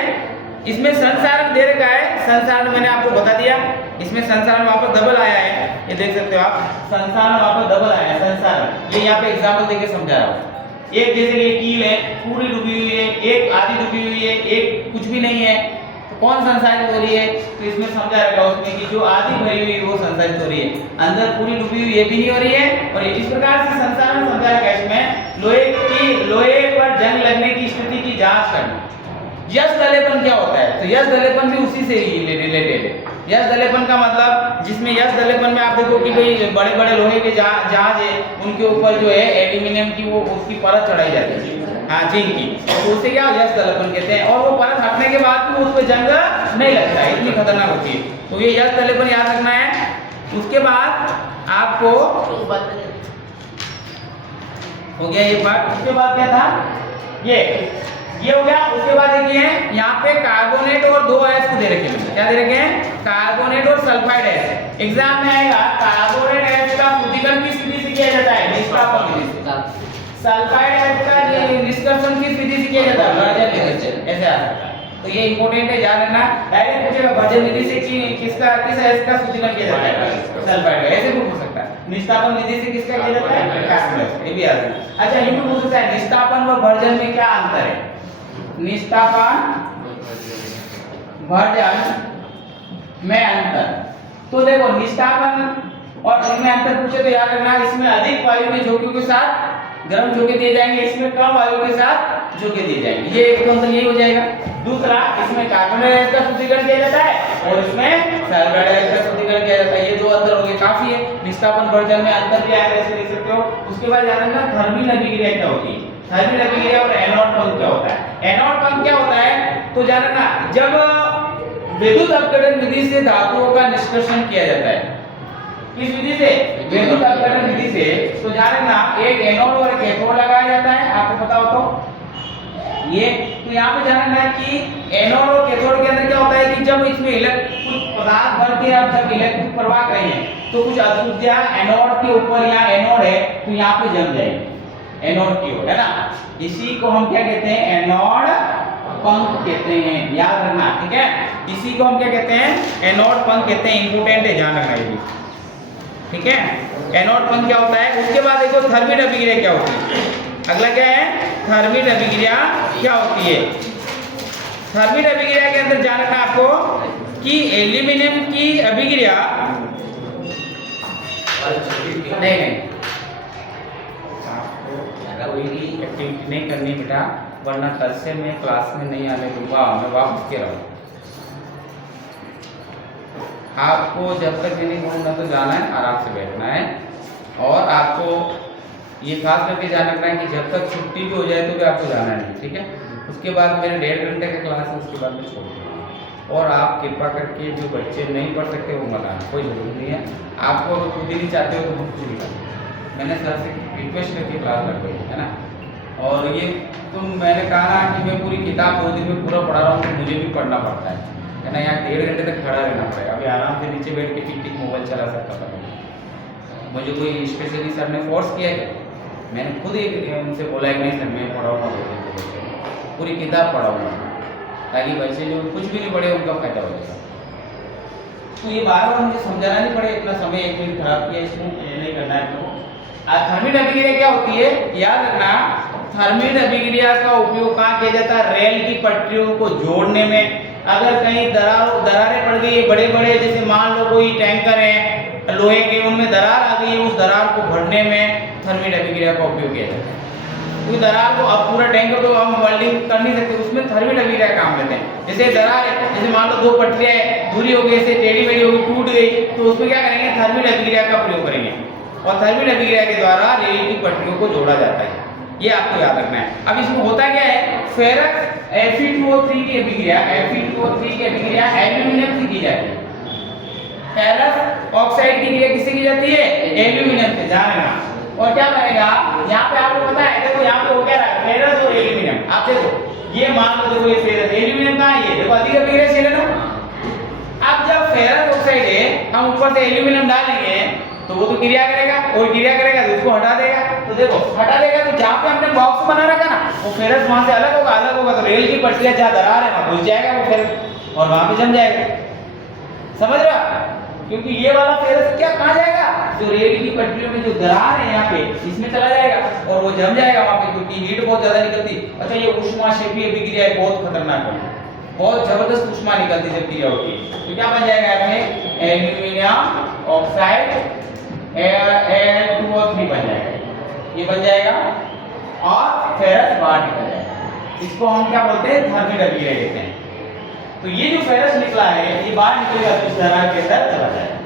इसमें संसारण दे रखा है, संसारण मैंने आपको बता दिया, इसमें संसारण वहां पर डबल आया है, ये देख सकते हो आप, संसारण वहां पर डबल आया है संसारण। ये यहाँ पे एग्जांपल देके समझा रहा हूँ। एक जैसे कि कील है पूरी डूबी हुई है, एक आधी डूबी हुई है, एक कुछ भी नहीं है, तो कौन संसारित हो रही है? तो इसमें समझा रखा उसमें कि जो आधी भरी हुई वो संसारित हो रही है, अंदर पूरी डूबी हुई ये भी नहीं हो रही है। और इस प्रकार से संसारण समझा रखा है इसमें। लोहे पर जंग लगने की स्थिति की जांच करना। यश दलेपन क्या होता है? तो यश दलेपन भी उसी से ही रिलेटेड है। यश दलेपन का मतलब, जिसमें यश दलेपन में आप देखो कि भाई बड़े बड़े लोहे के जहाज है उनके ऊपर जो है एल्यूमिनियम की वो उसकी परत चढ़ाई जाती है, हाँ जिंक की, तो उससे क्या यश दलेपन कहते हैं। और वो परत हटने के बाद भी उस पर जंग नहीं लगता है, इतनी खतरनाक होती है। तो ये यश दलेपन याद रखना है। उसके बाद आपको हो गया ये बात। उसके बाद क्या था, ये हो गया। उसके बाद देखिए यहाँ पे कार्बोनेट और दो एस को दे रखे हैं, क्या दे रखे हैं? कार्बोनेट और सल्फाइड एस। एग्जाम में आएगा कार्बोनेट एस का शुद्धिकरण किस विधि से किया जाता है? निष्कापन विधि से। सल्फाइड एस का निष्कर्षण किस विधि से किया जाता है? भर्जन विधि से। ऐसे आ सकता है, तो ये इंपॉर्टेंट है, याद रखना। डायरेक्ट पूछेगा भर्जन विधि से किस एस का शुद्धिकरण किया जाता है? सल्फाइड का। ऐसे भी पूछ सकता है। निष्कापन विधि से किसका किया जाता है? कार्बोनेट। ये भी याद रखना। अच्छा ये भी पूछ सकता है निष्कापन व भर्जन में क्या अंतर है? निष्कापन भर्जन में अंतर, तो देखो निष्कापन और इनमें अंतर पूछे तो याद रखना इसमें अधिक वायु में झोंके के साथ गर्म झोंके दिए जाएंगे, इसमें कम वायु के साथ झोंके दिए जाएंगे। ये एक अंतर यही हो जाएगा। दूसरा, इसमें कार्बन डाइऑक्साइड का शुद्धिकरण किया जाता है और इसमें सल्फर डाइऑक्साइड का शुद्धिकरण किया जाता है। ये दो अंतर हो गए, काफी है। निष्कापन भर्जन में अंतर भी आएगा, ऐसे देख सकते हो। उसके बाद याद रखना थर्मल अभिक्रिया क्या होती है? थर्मल अभिक्रिया और एनोड पंप क्या होता है? एनोड पंप क्या होता है तो जान रखना, जब विद्युत अपघटन विधि से धातुओं का निष्कर्षण किया जाता है। किस विधि से? विद्युत अपघटन विधि से। तो जान रखना एक एनोड और एक कैथोड लगाया जाता है, आपको पता हो तो ये। तो यहाँ पे जान रखना कि एनोड और कैथोड के अंदर क्या होता है कि जब इसमें कुछ पदार्थ भर के आप जब इलेक्ट्रिक प्रवाह करेंगे तो कुछ अशुद्धियां एनोड के ऊपर, यहाँ एनोड है तो यहाँ पे जम जाएगी एनोड की ओर, है ना। इसी को हम क्या कहते हैं? एनोड पंख कहते हैं, याद रखना, ठीक है। इसी को हम क्या कहते हैं? एनोड पंख कहते हैं। इंपोर्टेंट है, ध्यान रखना ये भी, ठीक है। एनोड पंख क्या होता है। उसके बाद देखो थर्मल अभिक्रिया क्या होती है। अगला क्या है? थर्मल अभिक्रिया क्या होती है। थर्मल अभिक्रिया के अंदर ध्यान रखना आपको कि एल्यूमिनियम की अभिक्रिया नहीं एक्टिविटी नहीं करनी बेटा, वरना कल से मैं क्लास में नहीं आने दूंगा, मैं वापस के रहूँ। आपको जब तक ये नहीं बोलूँगा तो जाना है, आराम से बैठना है। और आपको ये खास करके ध्यान रखना है कि जब तक छुट्टी भी हो जाए तो भी आपको जाना नहीं, ठीक है। उसके बाद मेरे 1.5 घंटे का क्लास है, उसके बाद मैं छोड़ दूँगा। और आप कृपा करके जो बच्चे नहीं पढ़ सकते वो मनाना, कोई जरूरी नहीं है। आपको अगर खुद ही नहीं चाहते हो तो बुक खुद निकालो। मैंने सर से रिक्वेस्ट करके क्लास लगवाई है ना। और ये मैंने कहा ना कि मैं पूरी किताब 2 दिन में पूरा पढ़ा रहा हूँ तो मुझे भी पढ़ना पड़ता है ना। यहाँ 1.5 घंटे तक खड़ा रहना पड़ेगा। अभी आराम से नीचे बैठ के टिक मोबाइल चला सकता था। मुझे कोई स्पेशली सर ने फोर्स किया है, मैंने खुद एक उनसे बोला कि नहीं सर मैं पढ़ाऊँगा, पूरी किताब पढ़ाऊँगा, ताकि बच्चे जो कुछ भी नहीं पढ़े उनका फायदा हो जाएगा। तो ये बार बार मुझे समझाना नहीं पड़े, इतना समय 1 मिनट खराब किया, इसमें नहीं करना है आपको। थर्मल अभिक्रिया क्या होती है, याद रखना। थर्मल अभिक्रिया का उपयोग कहाँ किया जाता है? रेल की पटरियों को जोड़ने में। अगर कहीं दरारें पड़ गई है बड़े बड़े, जैसे मान लो कोई टैंकर है लोहे के, उनमें दरार आ गई है, उस दरार को भरने में थर्मल अभिक्रिया का उपयोग किया जाता है। क्योंकि दरार को अब पूरा टैंकर तो हम वेल्डिंग कर नहीं सकते, उसमें थर्मल अभिक्रिया काम लेते हैं। जैसे दरार है, जैसे मान लो 2 पटरियां दूरी हो गई, ऐसे टेढ़ी मेढ़ी हो गई, टूट गई, तो उसमें क्या करेंगे? थर्मल अभिक्रिया का प्रयोग करेंगे और थर्मल अभिक्रिया के द्वारा रेल की पटरियों को जोड़ा जाता है। ये आपको याद रखना है। अब इसमें होता क्या है? फेरस Fe2O3 की अभिक्रिया, Fe2O3 की अभिक्रिया एल्यूमिनियम से की जाती है। फेरस ऑक्साइड की क्रिया किससे की जाती है? एल्यूमिनियम से, ध्यान रखना। और क्या बनेगा? यहाँ पे आपको पता है, देखो यहाँ पे हो क्या रहा है? फेरस और एल्यूमिनियम। आप देखो ये मान लो, देखो ये फेरस, एल्यूमिनियम कहाँ है? ये देखो अधिक अभिक्रियाशील है ना। अब जब फेरस ऊपर से एल्यूमिनियम डालेंगे तो वो तो क्रिया करेगा, और क्रिया करेगा तो इसको हटा देगा। तो देखो हटा देगा तो जहाँ पे हमने बॉक्स बना रखा ना वो फेरस वहां से अलग होगा तो रेल की पटरियां जहाँ दरार है वहां घुस जाएगा वो फेरस और वहां पे जम जाएगा। समझ रहा? क्योंकि ये वाला फेरस क्या कहाँ जाएगा, जो रेल की पटरियों में जो दरार है यहाँ पे इसमें चला जाएगा और वो जम जाएगा वहां पे, क्योंकि हीट बहुत ज्यादा निकलती। अच्छा ये ऊष्माक्षेपीय अभिक्रिया है, बहुत खतरनाक है, बहुत जबरदस्त ऊष्मा निकलती जब क्रिया होती है। तो क्या बन जाएगा इसमें एल्यूमिनियम ऑक्साइड Al2O3 बन जाएगा, ये बन जाएगा और फेरस बाहर निकल जाएगा। इसको हम क्या बोलते हैं, थर्मिक अभिक्रिया कहते हैं। तो ये जो फेरस निकला है ये बाहर निकलेगा तो इस दरार के अंदर चला जाएगा।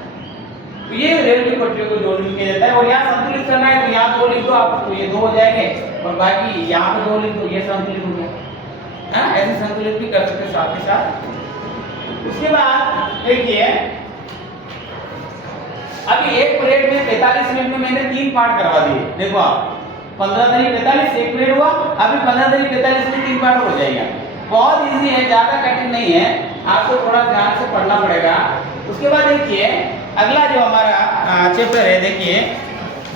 तो ये रेल की पटरियों को जोड़ने किया जाता है। और यहाँ संतुलित करना है तो यहाँ 2 लिख दो आप, तो ये 2 हो जाएंगे और बाकी यहाँ पे 2 लिख दो, ये संतुलित हो गया। हाँ ऐसे संतुलित भी कर सकते साथ के साथ। उसके बाद देखिए अभी एक प्लेट में 45 मिनट में मैंने 3 पार्ट करवा दिए। देखो आप 15 तरी 45 एक प्लेट हुआ, अभी 15 तरी 45 में 3 पार्ट हो जाएगा। बहुत इजी है, ज्यादा कठिन नहीं है, आपको थोड़ा ध्यान से पढ़ना पड़ेगा। उसके बाद देखिए अगला जो हमारा चैप्टर है, देखिए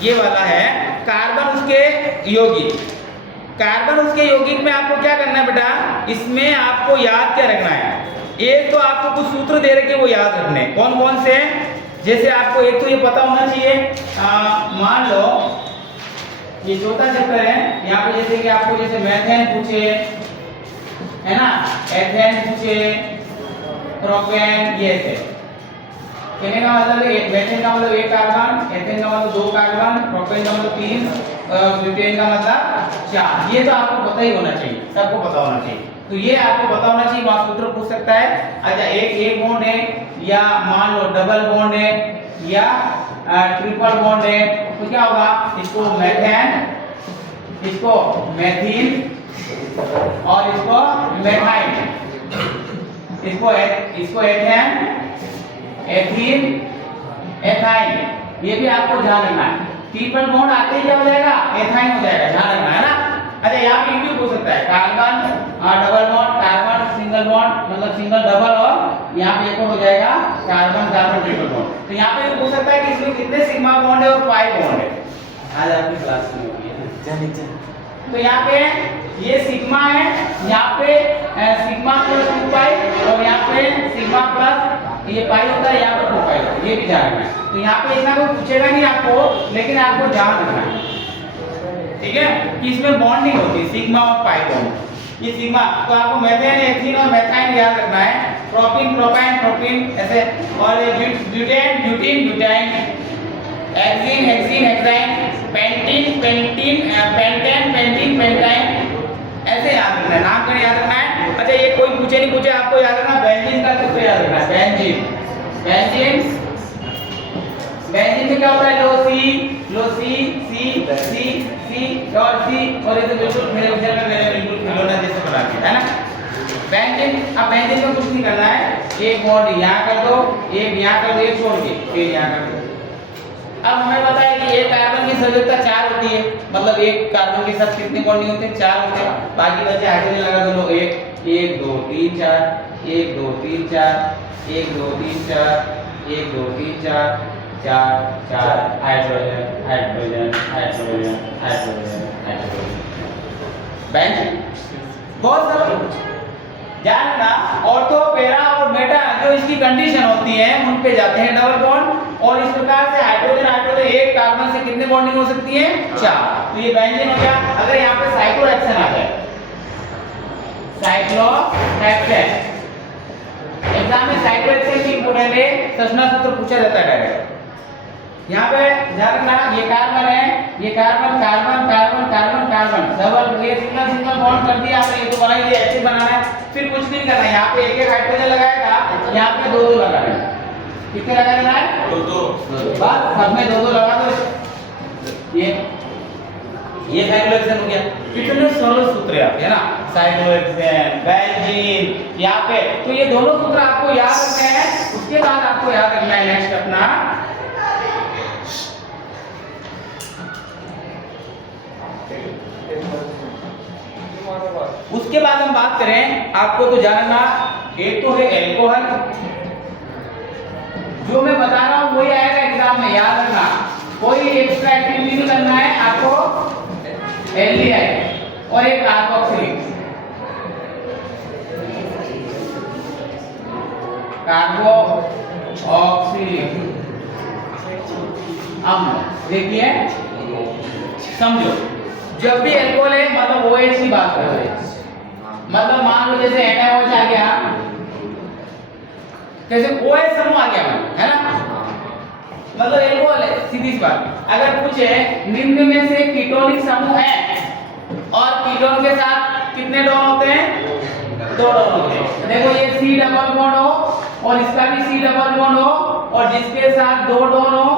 ये वाला है कार्बन उसके यौगिक। कार्बन उसके यौगिक में आपको क्या करना है बेटा, इसमें आपको याद क्या रखना है, एक तो आपको कुछ सूत्र दे रखे वो याद रखने। कौन कौन से हैं, जैसे आपको एक तो ये पता होना चाहिए, मान लो ये चौथा चैप्टर है, यहाँ पे जैसे कि आपको जैसे मेथेन पूछे है ना, एथेन पूछे, प्रोपेन, ये थे कहने का मतलब है मेथेन का मतलब 1 कार्बन, एथेन का मतलब 2 कार्बन, प्रोपेन का मतलब 3, ब्यूटेन का मतलब 4। ये तो आपको पता ही होना चाहिए, सबको पता होना चाहिए। तो ये आपको पता होना चाहिए, वहां सूत्र पूछ सकता है। अच्छा एक बॉन्ड है या मान लो डबल बॉन्ड है या ट्रिपल बॉन्ड है तो क्या होगा, इसको मेथेन, इसको मेथिन और इसको मेथाइन, इसको एथेन, एथीन, एथाइन, ये भी आपको ध्यान रखना है। ट्रिपल बॉन्ड आते ही क्या हो जाएगा, एथाइन हो जाएगा, ध्यान रखना है ना। अच्छा यहाँ पे ये भी हो सकता है carbon double bond, carbon single bond मतलब सिंगल डबल, और यहाँ पे एक और हो जाएगा कार्बन कार्बन ट्रिपल बॉन्ड। तो यहाँ पे हो सकता है कि इसमें कितने सिग्मा बॉन्ड है और पाई बॉन्ड है। आज आपकी क्लास में होगी है। तो यहाँ पे ये सिग्मा है, यहाँ पे सिग्मा प्लस 2 पाई और यहाँ पे सिग्मा प्लस ये पाई होता है, यहाँ पे 2 पाई होता है, ये भी ध्यान रखना है। तो यहाँ पे इतना कोई पूछेगा नहीं आपको, लेकिन आपको ध्यान रखना है, ठीक है, कि इसमें बॉन्डिंग होती है सिग्मा और पाई बॉन्ड। ये सिग्मा तो आपको मेथेन, एथीन और मेथाइन याद रखना है, प्रोपीन, प्रोपाइन, प्रोपीन ऐसे, और butane, butene, butyne, hexene, hexene, hexyne, pentene, pentene, pentane, pentene, pentyne, ऐसे याद रखना है, नामकरण याद रखना है। अच्छा ये कोई पूछे नहीं पूछे आपको याद रखना, बेंजीन का सूत्र याद रखना है, बेंजीन, बेंजीन, बेंजीन में क्या होता है, लो सी और सी, और ये तो बिल्कुल मेरे उधर में मैंने बिल्कुल खिलौना जैसे बना दिया है ना बेंजीन। अब बेंजीन में कुछ नहीं करना है, एक बॉन्ड यहाँ कर दो, एक यहाँ कर दो, एक छोड़ के फिर यहाँ कर दो। अब हमें पता है कि एक कार्बन की संयोजकता 4 होती है, मतलब एक कार्बन के साथ कितने बॉन्डिंग होते हैं, 4 होते हैं। बाकी बचे हाइड्रोजन लगा दो, 1 2 3 4, 1 2 3 4, 1 2 3 4, 1 2 3 4, 4 hydrogen, hydrogen, hydrogen, hydrogen, hydrogen. Benzene बहुत सरल, ध्यान रखना। ऑर्थो, पैरा और मेटा जो इसकी कंडीशन होती है उन पे जाते हैं डबल बॉन्ड, और इस प्रकार से हाइड्रोजन हाइड्रोजन एक कार्बन से कितने बॉन्डिंग हो सकती है, 4। तो ये बेंजीन हो गया। अगर यहाँ पे साइक्लोहेक्सेन आ जाए, साइक्लोहेक्सेन एग्जाम में साइक्लोहेक्सेन की इंपोर्टेंट है, संरचना सूत्र पूछा जाता है डायरेक्ट। यहाँ पे ध्यान रखना, ये कार्बन है, ये carbon carbon carbon carbon carbon double, ये सिंगल सिंगल बॉन्ड कर दिया आपने, ये तो बना ही दिया, ऐसे बनाना है, फिर कुछ नहीं करना है। यहाँ पे एक हाइड्रोजन लगाया था, यहाँ पे 2 लगाना है, कितने लगा देना है, 2 बस सब में 2 लगा दो। ये साइक्लोहेक्सेन हो गया। कितने सरल सूत्र है ना, साइक्लोहेक्सेन, बेंजीन, यहाँ पे तो ये दोनों सूत्र आपको याद रखने हैं। उसके बाद आपको याद रखना है नेक्स्ट अपना उसके बाद हम बात करें, आपको तो जानना, एक तो है एल्कोहल, जो मैं बता रहा हूं वही कोई एक्स्ट्रा एक्टिविटी नहीं करना है आपको, एल्डिहाइड और एक कार्बोक्सिलिक अम्ल। देखिए समझो, जब भी अल्कोहल है मतलब OH की बात कर रहे हैं, मतलब मान लो जैसे NaOH आ गया, जैसे OH समूह आ गया है ना, मतलब अल्कोहल है, सीधी सी बात। अगर पूछे निम्न में से कीटोनिक समूह है और कीटोन के साथ कितने डॉन होते हैं, 2 डॉन होते हैं। देखो ये C डबल बॉन्ड हो और इसका भी C डबल बॉन्ड हो और जिसके साथ 2 डॉन हो,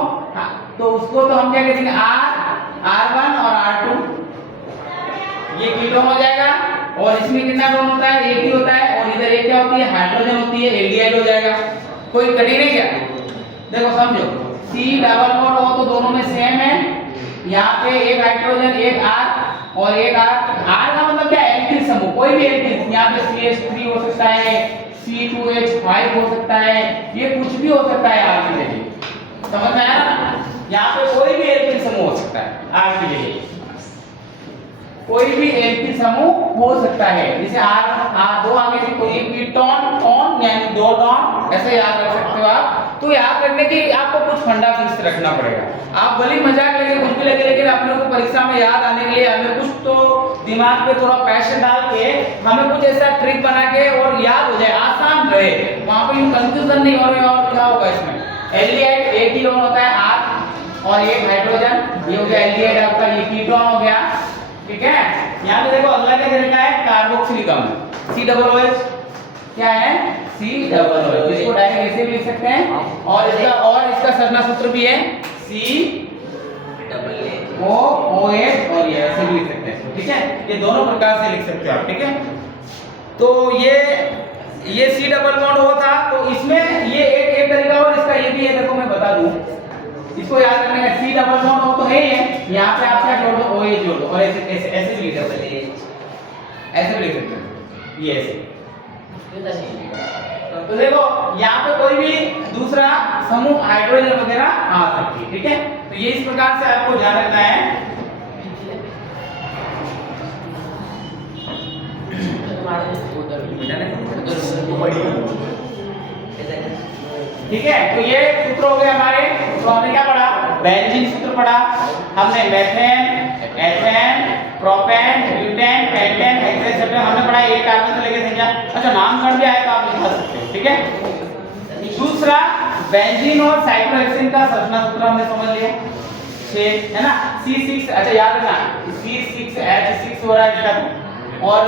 तो उसको तो हम क्या कहेंगे, R1 और R2, ये कीटोन हो जाएगा। और इसमें कितना डॉन होता है, एक ही होता है, और इधर ये क्या होती है, हाइड्रोजन होती है, एल्डिहाइड हो जाएगा। कोई कठिन है क्या? देखो समझो, C डबल बॉन्ड हो तो दोनों में सेम है, यहाँ पे एक हाइड्रोजन एक R और एक R का मतलब क्या है, एल्किल समूह, कोई भी एल्किल, यहाँ पे CH3 हो सकता है, C2H5 हो सकता है, ये कुछ भी हो सकता है R की जगह, समझ में आया ना? यहाँ पे कोई भी एल्किल समूह हो सकता है, R की जगह कोई भी एल्किल समूह हो सकता है। जैसे R2 आगे से कोई कीटोन टोन यानी 2 डॉन, ऐसे याद रख सकते हो आप। तो याद रखने की आपको कुछ फंडा फिक्स रखना पड़ेगा। आप भले मजाक लगे कुछ भी लगे, लेकिन आप लोगों को परीक्षा में याद आने के लिए हमें कुछ तो दिमाग पे थोड़ा पैशन डाल के हमें कुछ ऐसा ट्रिक बना के और याद हो जाए, आसान रहे, वहां पे कंफ्यूजन नहीं हो रही। और क्या होगा इसमें, एल्डिहाइड एक ही डॉन होता है R और एक हाइड्रोजन, ये हो गया एल्डिहाइड आपका, ये कीटोन हो गया, ठीक है। यहाँ पे देखो अगला क्या तरीका है, कार्बोक्सिलिक अम्ल, C-OH क्या है, C-OH, इसको डायरेक्ट ऐसे भी लिख सकते हैं और इसका संरचना सूत्र भी है C-OH और ये ऐसे भी लिख सकते हैं, ठीक है। ये दोनों प्रकार से लिख सकते हो आप, ठीक है। तो ये C डबल बॉन्ड हुआ था, तो इसमें ये एक तरीका और इसका ये भी है, देखो मैं बता दूं, इसको याद रखना है, C डबल बॉन्ड हो तो है ही है, यहाँ पे आप क्या जोड़ दो, OH जोड़ दो और ऐसे भी लिख सकते हैं, ये ऐसे। तो देखो यहाँ पे कोई भी दूसरा समूह हाइड्रोजन वगैरह आ सकती है, ठीक है। तो ये इस प्रकार से आपको ध्यान रखना है। ठीक है, तो ये सूत्र हो गए हमारे। तो हमने क्या पढ़ा, बेंजीन सूत्र पढ़ा हमने, methane, ethane, propane, butane, pentane, hexane हमने पढ़ा, एक कार्बन से लेकर संख्या। अच्छा नाम कर दिया है तो आप लिखा सकते हो, ठीक है। दूसरा बेंजीन और साइक्लोहेक्सेन का संरचना सूत्र हमने समझ लिया, 6 है ना, C6, अच्छा याद रखना C6H6 हो रहा है इसका, और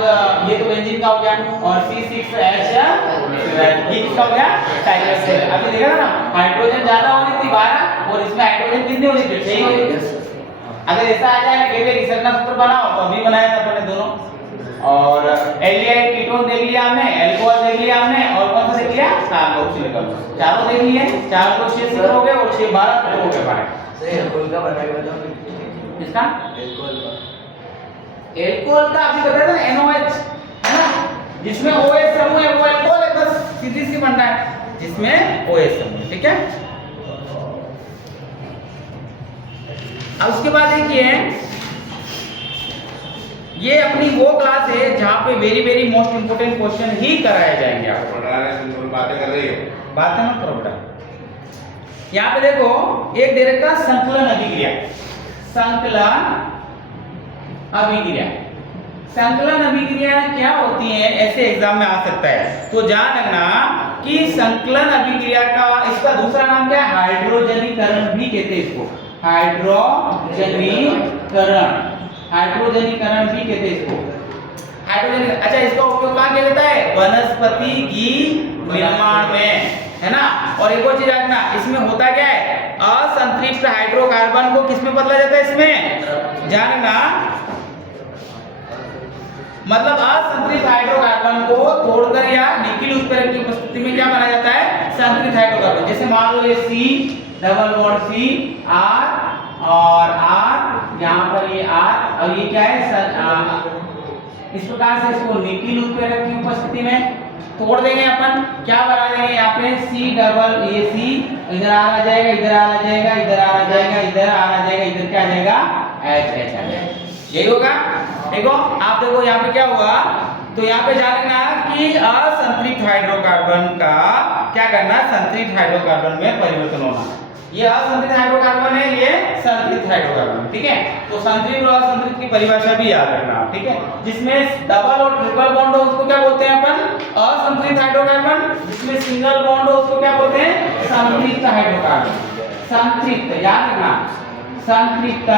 ये तो बेंजीन का हो गया, और C6H ये किसका हो गया, साइक्लोहेक्सेन। अभी देखा ना, हाइड्रोजन ज्यादा होनी थी 12 और इसमें हाइड्रोजन कितने होनी थी, 6 होनी थी। अगर ऐसा आ जाए कि एक संरचना सूत्र बनाओ तो अभी बनाया था अपने दोनों। और एल्डिहाइड कीटोन देख लिया हमने, अल्कोहल देख लिया हमने, और कौन सा देख लिया, कार्बोक्सिलिक अम्ल, चारों देख लिए। 4 को 6 सूत्र हो गए और 6 12 सूत्र हो गए हमारे। सही अल्कोहल का बताइए, बताओ किसका, अल्कोहल का अभी बताया था NOH है ना, जिसमें OH समूह है वो अल्कोहल है, बस सीधी सी बनता है जिसमें OH समूह, ठीक है। अब उसके बाद देखिए, ये अपनी वो क्लास है जहाँ पे very very most important question ही कराए जाएंगे आपको। बातें कर रही हो, बातें मत करो बेटा। यहाँ पे देखो एक दे रखा संकलन अभिक्रिया, संकलन अभिक्रिया। संकलन अभिक्रिया क्या होती है, ऐसे एग्जाम में आ सकता है, तो ध्यान रखना कि संकलन अभिक्रिया का इसका दूसरा नाम क्या है, हाइड्रोजनीकरण भी कहते हैं इसको, हाइड्रोजनीकरण, हाइड्रोजनीकरण भी कहते हैं इसको, हाइड्रोजन। अच्छा इसका उपयोग कहाँ किया जाता है, वनस्पति घी निर्माण में, है ना। और एक और चीज रखना, इसमें होता क्या है, असंतृप्त हाइड्रोकार्बन को किसमें बदला जाता है, इसमें जानना, मतलब असंतृप्त हाइड्रोकार्बन को तोड़कर या निकिल उत्प्रेरक की उपस्थिति में क्या बनाया जाता है, संतृप्त हाइड्रोकार्बन। जैसे मान लो ये C double bond C R और R, यहाँ पर ये R और ये क्या है, इस प्रकार से इसको निकिल उत्प्रेरक की उपस्थिति में तोड़ देंगे अपन, क्या बना देंगे यहाँ पे C डबल AC, इधर आ जाएगा, इधर आ जाएगा, इधर आ जाएगा, इधर आ जाएगा, इधर क्या आ जाएगा H आ जाएगा। यही होगा। देखो आप देखो यहाँ पे क्या हुआ, तो यहाँ पे जानेगा कि असंतृप्त हाइड्रोकार्बन का क्या करना, संतृप्त हाइड्रोकार्बन में परिवर्तन होना। ये असंतृप्त हाइड्रोकार्बन है, ये संतृप्त हाइड्रोकार्बन, ठीक है। तो संतृप्त और असंतृप्त की परिभाषा भी याद रखना आप, ठीक है। जिसमें डबल और ट्रिपल बॉन्ड हो उसको क्या बोलते हैं अपन, असंतृप्त हाइड्रोकार्बन। जिसमें सिंगल बॉन्ड हो उसको क्या बोलते हैं, संतृप्त हाइड्रोकार्बन। संतृप्त याद रखना, संतृप्त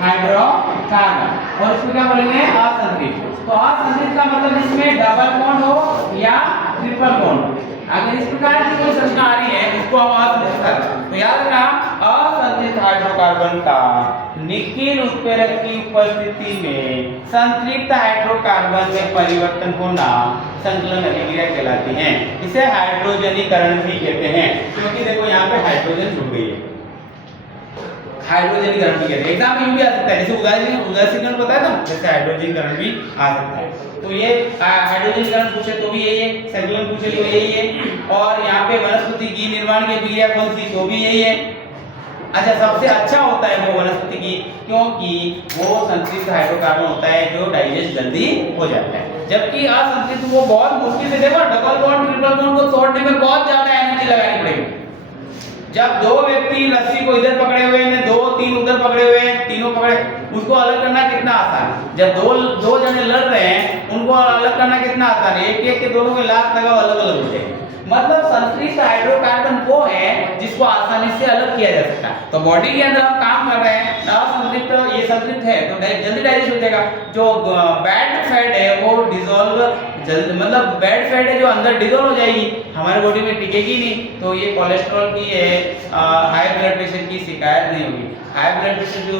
हाइड्रोकार्बन, और इसको क्या बोलेंगे, असंतृप्त। तो असंतृप्त का मतलब इसमें डबल बॉन्ड हो या ट्रिपल बॉन्ड हो। अगर इस प्रकार की कोई संरचना आ रही है इसको हम असंतृप्त कहते हैं। तो याद रखना, असंतृप्त हाइड्रोकार्बन का निखिल उत्प्रेरक की उपस्थिति में संतृप्त हाइड्रोकार्बन में परिवर्तन होना संकलन अभिक्रिया कहलाती है। इसे हाइड्रोजनीकरण भी कहते हैं, क्योंकि देखो यहाँ पे हाइड्रोजन जुड़ गई है, हाइड्रोजनीकरण भी कहते हैं। एग्जाम में भी आ सकता है, जैसे उदासीकरण बताया था, जैसे हाइड्रोजनीकरण भी आ सकता है। तो ये हाइड्रोजनीकरण पूछे तो भी यही है, संकलन पूछे तो यही है, और यहाँ पे वनस्पति की निर्माण की अभिक्रिया कौन सी, तो भी यही है। अच्छा, सबसे अच्छा होता है वो वनस्पति की, क्योंकि वो संतृप्त हाइड्रोकार्बन होता है जो डाइजेस्ट जल्दी हो जाता है, जबकि असंतृप्त वो बहुत मुश्किल से, देखो डबल बॉन्ड ट्रिपल बॉन्ड को तोड़ने में बहुत ज्यादा एनर्जी लगानी पड़ेगी। जब दो व्यक्ति रस्सी को इधर पकड़े हुए हैं, दो तीन उधर पकड़े हुए हैं, तीनों पकड़े, उसको अलग करना कितना आसान है। जब दो जने लड़ रहे हैं उनको अलग करना कितना आसान है, एक के दोनों के लात लगाओ, अलग अलग हो जाएंगे। मतलब संतृप्त हाइड्रोकार्बन वो है जिसको आसानी से अलग किया जा सकता है। तो बॉडी के अंदर हम काम कर रहे हैं, असंतृप्त ये संतृप्त है तो जल्दी डाइजेस्ट हो जाएगा। जो बैड फैट है वो डिसॉल्व जल्दी, मतलब बैड फैट है जो अंदर डिसॉल्व हो जाएगी, हमारे बॉडी में टिकेगी नहीं, तो ये कोलेस्ट्रॉल की है, हाई ब्लड प्रेशर की शिकायत नहीं होगी। हाई ब्लड प्रेशर जो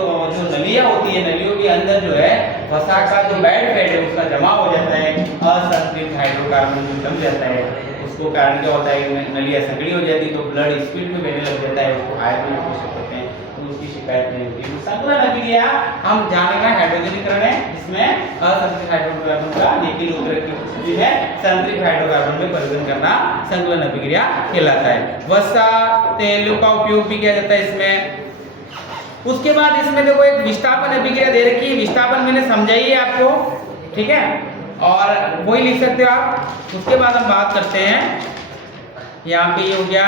नलियां होती है, नलियों के अंदर जो है वसा का जो बैड फैट है उसका जमा हो जाता है, असंतृप्त हाइड्रोकार्बन जो जम जाता है, उसको कारण क्या होता है, नलियां संकड़ी हो जाती है तो ब्लड स्पीड में बहने लग जाता है, उसको हाई ब्लड प्रेशर कहते हैं, तो उसकी शिकायत नहीं होती। संकलन अभिक्रिया हम जानेंगे हाइड्रोजनीकरण है, जिसमें असंतृप्त हाइड्रोकार्बन का निखिल उत्प्रेरक की उपस्थिति में संतृप्त हाइड्रोकार्बन में परिवर्तन करना संकलन अभिक्रिया कहलाता है। वसा तेल का उपयोग भी किया जाता है इसमें। उसके बाद इसमें देखो एक विस्थापन अभिक्रिया दे रखी है, विस्थापन मैंने समझाई है आपको, ठीक है, और वही लिख सकते हो आप। उसके बाद हम बात करते हैं, यहाँ पे ये हो गया।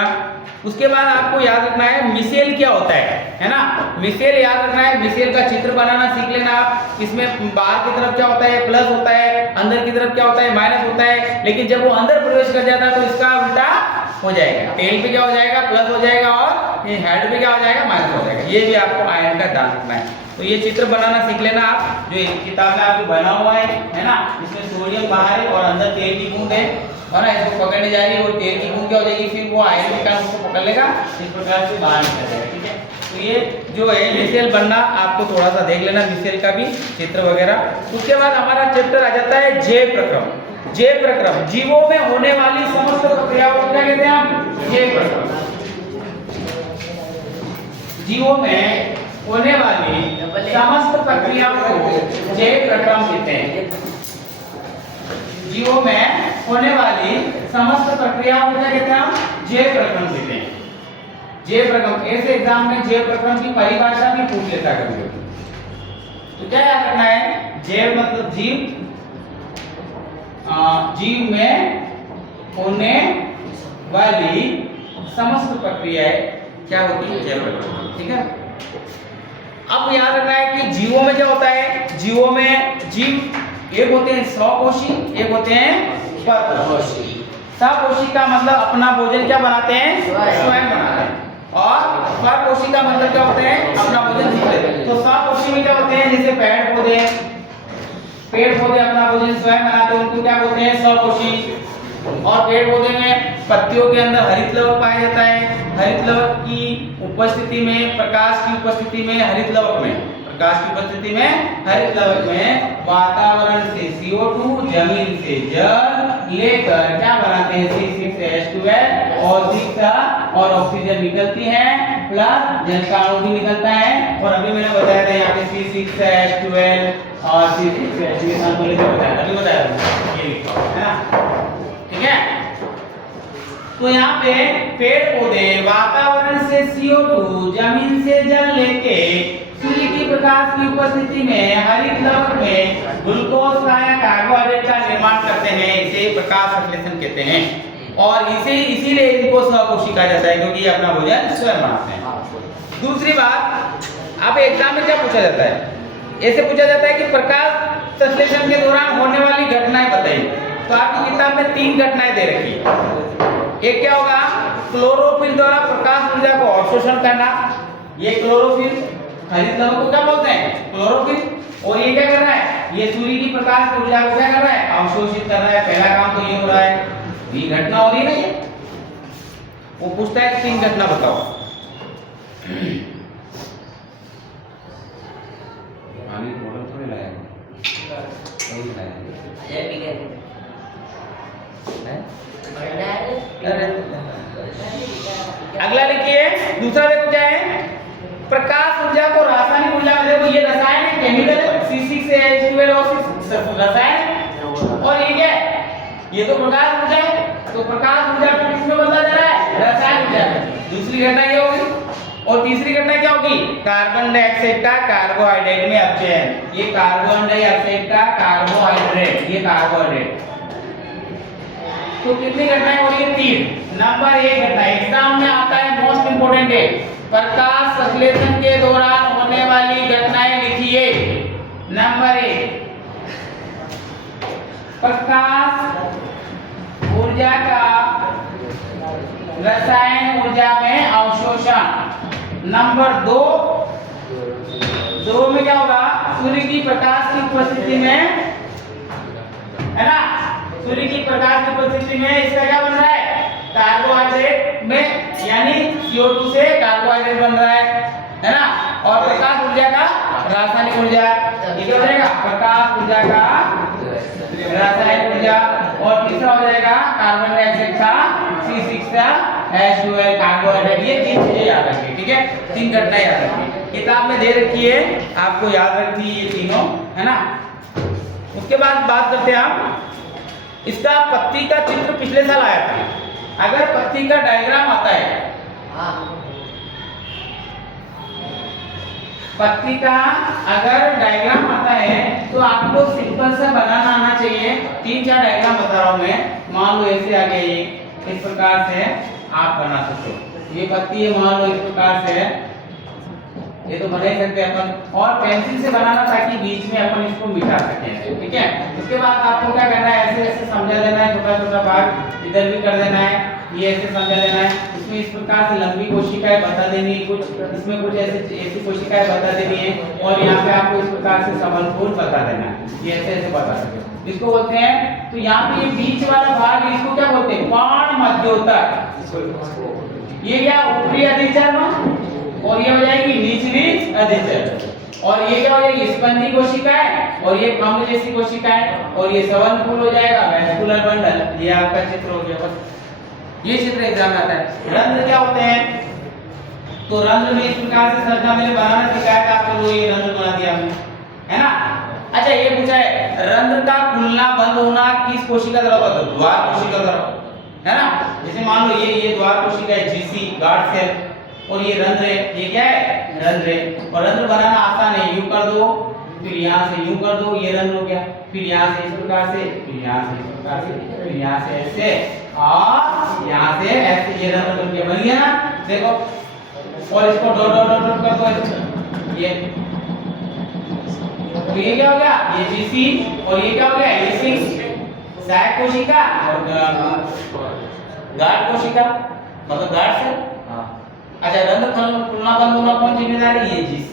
उसके बाद आपको याद रखना है मिसेल क्या होता है ना, मिसेल याद रखना है, मिसेल का चित्र बनाना सीख लेना आप। इसमें बाहर की तरफ क्या होता है, प्लस होता है, अंदर की तरफ क्या होता है, माइनस होता है, लेकिन जब वो अंदर प्रवेश कर जाता है तो इसका उल्टा हो जाएगा, टेल पे क्या हो जाएगा, प्लस हो जाएगा, और ये हेड पे क्या हो जाएगा, माइनस हो जाएगा। ये भी आपको आयन का ध्यान रखना है। तो ये चित्र बनाना सीख लेना आप, जो एक किताब में आपको बना हुआ है ना, इसमें सोडियम बाहर है और अंदर तेल की बूंद है ना, इसको पकड़ने जा रही है, वो तेल की बूंद क्या हो जाएगी, फिर वो आयन के कारण उसको पकड़ लेगा, इस प्रकार से बाहर निकल जाएगा, ठीक है। तो ये जो है मिसेल बनना आपको थोड़ा सा देख लेना, मिसेल का भी चित्र वगैरह। उसके बाद हमारा चैप्टर आ जाता है जैव प्रक्रम। जैव प्रक्रम जीवों में होने वाली समस्त प्रक्रियाओं को क्या कहते हैं हम, जैव प्रक्रम। जीवों में होने वाली समस्त प्रक्रियाओं को जैव प्रक्रम कहते हैं। जीवों में होने वाली समस्त प्रक्रियाओं को क्या कहते हैं हम, जैव प्रक्रम कहते हैं। जैव प्रक्रम, ऐसे एग्जाम में जैव प्रक्रम की परिभाषा भी पूछ लेता है कभी कभी। तो क्या याद रखना है, जैव मतलब जीव, जीव में होने वाली समस्त प्रक्रियाएं क्या होती है, जैव प्रक्रम, ठीक है। अब याद रखना है कि जीवों में क्या होता है, जीवों में जीव एक होते हैं स्वकोशी, एक होते हैं परपोषी। स्वकोशी का मतलब अपना भोजन क्या बनाते हैं, स्वयं बनाते हैं, और परपोषी का मतलब क्या होते हैं, अपना भोजन जीव लेते हैं। तो स्वकोशी में क्या होते हैं, जैसे पेड़ पौधे अपना भोजन स्वयं बनाते हैं, उनको क्या बोलते हैं, स्वकोशी। और पेड़ पौधे में पत्तियों के अंदर हरित लवक पाया जाता है, हरित लवक की उपस्थिति में, प्रकाश की उपस्थिति में, हरित लवक में, प्रकाश की उपस्थिति में, हरित लवक में वातावरण से CO2, जमीन से जल लेकर क्या बनाते हैं, C6H12 O6 और ऑक्सीजन निकलती है प्लस जल का अणु भी निकलता है। और अभी मैंने बताया था यहाँ पे C6H12 और C6H12 बताया था, अभी बताया था, ये लिखा है ना, ठीक है। तो यहाँ पे पेड़ पौधे वातावरण से CO2, जमीन से जल लेके सूर्य की प्रकाश की उपस्थिति में हरित लवक में ग्लूकोज का या कार्बोहाइड्रेट का निर्माण करते हैं, इसे प्रकाश संश्लेषण कहते हैं। और इसीलिए इनको स्वकोशी कहा जाता है, क्योंकि ये अपना भोजन स्वयं बनाते हैं। दूसरी बात, आप एग्जाम में क्या पूछा जाता है, ऐसे पूछा जाता है कि प्रकाश संश्लेषण के दौरान होने वाली घटनाएं बताइए। तो आपकी किताब में 3 घटनाएं दे रखी है। एक क्या होगा, क्लोरोफिल द्वारा प्रकाश ऊर्जा को अवशोषण करना, ये क्लोरोफिल हरित लवक को क्या बोलते हैं, क्लोरोफिल। और ये क्या कर रहा है, ये सूर्य की प्रकाश की ऊर्जा को क्या कर रहा है, अवशोषित कर रहा है। पहला काम तो ये हो रहा है, ये घटना हो रही है ना ये। वो पूछता है 3 घटना बताओ। पानी बोतल थोड़ी लाया अगला लिखिए, दूसरा देखो क्या है, प्रकाश ऊर्जा को रासायनिक ऊर्जा में, देखो ये रसायन है, केमिकल है, C6H12 और रसायन है। और ये क्या है, ये तो प्रकाश ऊर्जा है। तो प्रकाश ऊर्जा को किसमें बदला जा रहा है, रसायन ऊर्जा में। दूसरी घटना ये होगी। और तीसरी घटना क्या होगी, कार्बन डाइऑक्साइड का कार्बोहाइड्रेट में अपचयन। ये कार्बन डाइऑक्साइड का कार्बोहाइड्रेट, ये कार्बोहाइड्रेट। तो कितनी घटनाएं हो रही है, 3। नंबर 1 घटना एग्जाम में आता है, मोस्ट इंपोर्टेंट है, प्रकाश संश्लेषण के दौरान होने वाली घटनाएं लिखिए। नंबर 1, प्रकाश ऊर्जा का रसायन ऊर्जा में अवशोषण। नंबर 2 में क्या होगा, सूर्य की प्रकाश की उपस्थिति में, है ना, सूर्य की प्रकाश की उपस्थिति में इसका क्या बन रहा है, कार्बोहाइड्रेट में, यानी CO2 से कार्बोहाइड्रेट बन रहा है ना। और प्रकाश ऊर्जा का रासायनिक ऊर्जा, ये क्या हो जाएगा, प्रकाश ऊर्जा का रासायनिक ऊर्जा। और तीसरा हो जाएगा कार्बन डाइऑक्साइड का C6H12 कार्बोहाइड्रेट। ये 3 चीजें याद रखिए, ठीक है, 3 घटनाएं याद रखिए, किताब में दे रखी है, आपको याद रखनी है ये तीनों, है ना। उसके बाद बात करते हैं हम, इसका पत्ती का चित्र पिछले साल आया था। अगर पत्ती का डायग्राम आता है, पत्ती का अगर डायग्राम आता है तो आपको सिंपल सा बनाना आना चाहिए। 3-4 डायग्राम बता रहा हूं मैं। मान लो ऐसे आ गया, ये इस प्रकार से आप बना सकते हो। ये पत्ती है, मान लो इस प्रकार से है, ये तो बना ही सकते हैं अपन। और पेंसिल से बनाना ताकि बीच में अपन इसको मिटा सकें, ठीक है। उसके बाद आपको क्या करना है, ऐसे ऐसे समझा देना है, छोटा छोटा भाग इधर भी कर देना है, ये ऐसे समझा देना है। इसमें इस प्रकार से लंबी कोशिकाएं बता देनी है, कुछ इसमें कुछ ऐसी कोशिकाएं बता देनी है। और यहाँ पे आपको इस प्रकार से समलपुर बता देना है, ये ऐसे ऐसे बता सके, इसको बोलते हैं। तो यहाँ पे ये बीच वाला भाग, इसको क्या बोलते हैं, बाण मध्योतक। ये क्या, ऊपरी अधिचर और ये हो जाएगी निचली अधिचर। और ये क्या हो जाएगी, स्पंजी कोशिकाएं, और ये कम जैसी कोशिकाएं, और ये सवनकुल हो जाएगा, वैस्कुलर बंडल। ये आपका चित्र हो गया, बस ये चित्र एग्जाम में आता है। रंध्र क्या होते हैं, तो रंध्र में इस प्रकार से सर्जा मैंने बनाना सिखाया था आपको, ये रंध्र बना दिया हमने, है ना। अच्छा, ये पूछा है, रंध्र का खुलना बंद होना किस कोशिका द्वारा होता है, द्वार कोशिका द्वारा, है ना। जैसे मान लो ये द्वार कोशिका है, GC गार्ड सेल, और ये रंध्र है, ये क्या है, रंध्र है। और रंध्र बनाना आसान है, यूं कर दो, फिर यहाँ से यूं कर दो, ये रंध्र हो गया। फिर यहाँ से इस प्रकार से, फिर यहाँ से इस प्रकार से, फिर यहाँ से ऐसे, और यहाँ से ऐसे, ये रंध्र बन गया, बन गया ना, देखो। और इसको डॉट डॉट डॉट डॉट कर दो, ये तो ये क्या हो गया, ये GC, और ये क्या हो गया, ये 6 सहायक कोशिका और गार्ड कोशिका, मतलब गार्ड सेल। अच्छा, रंध्र खुलना बंद होना कौन जिम्मेदार है, ये GC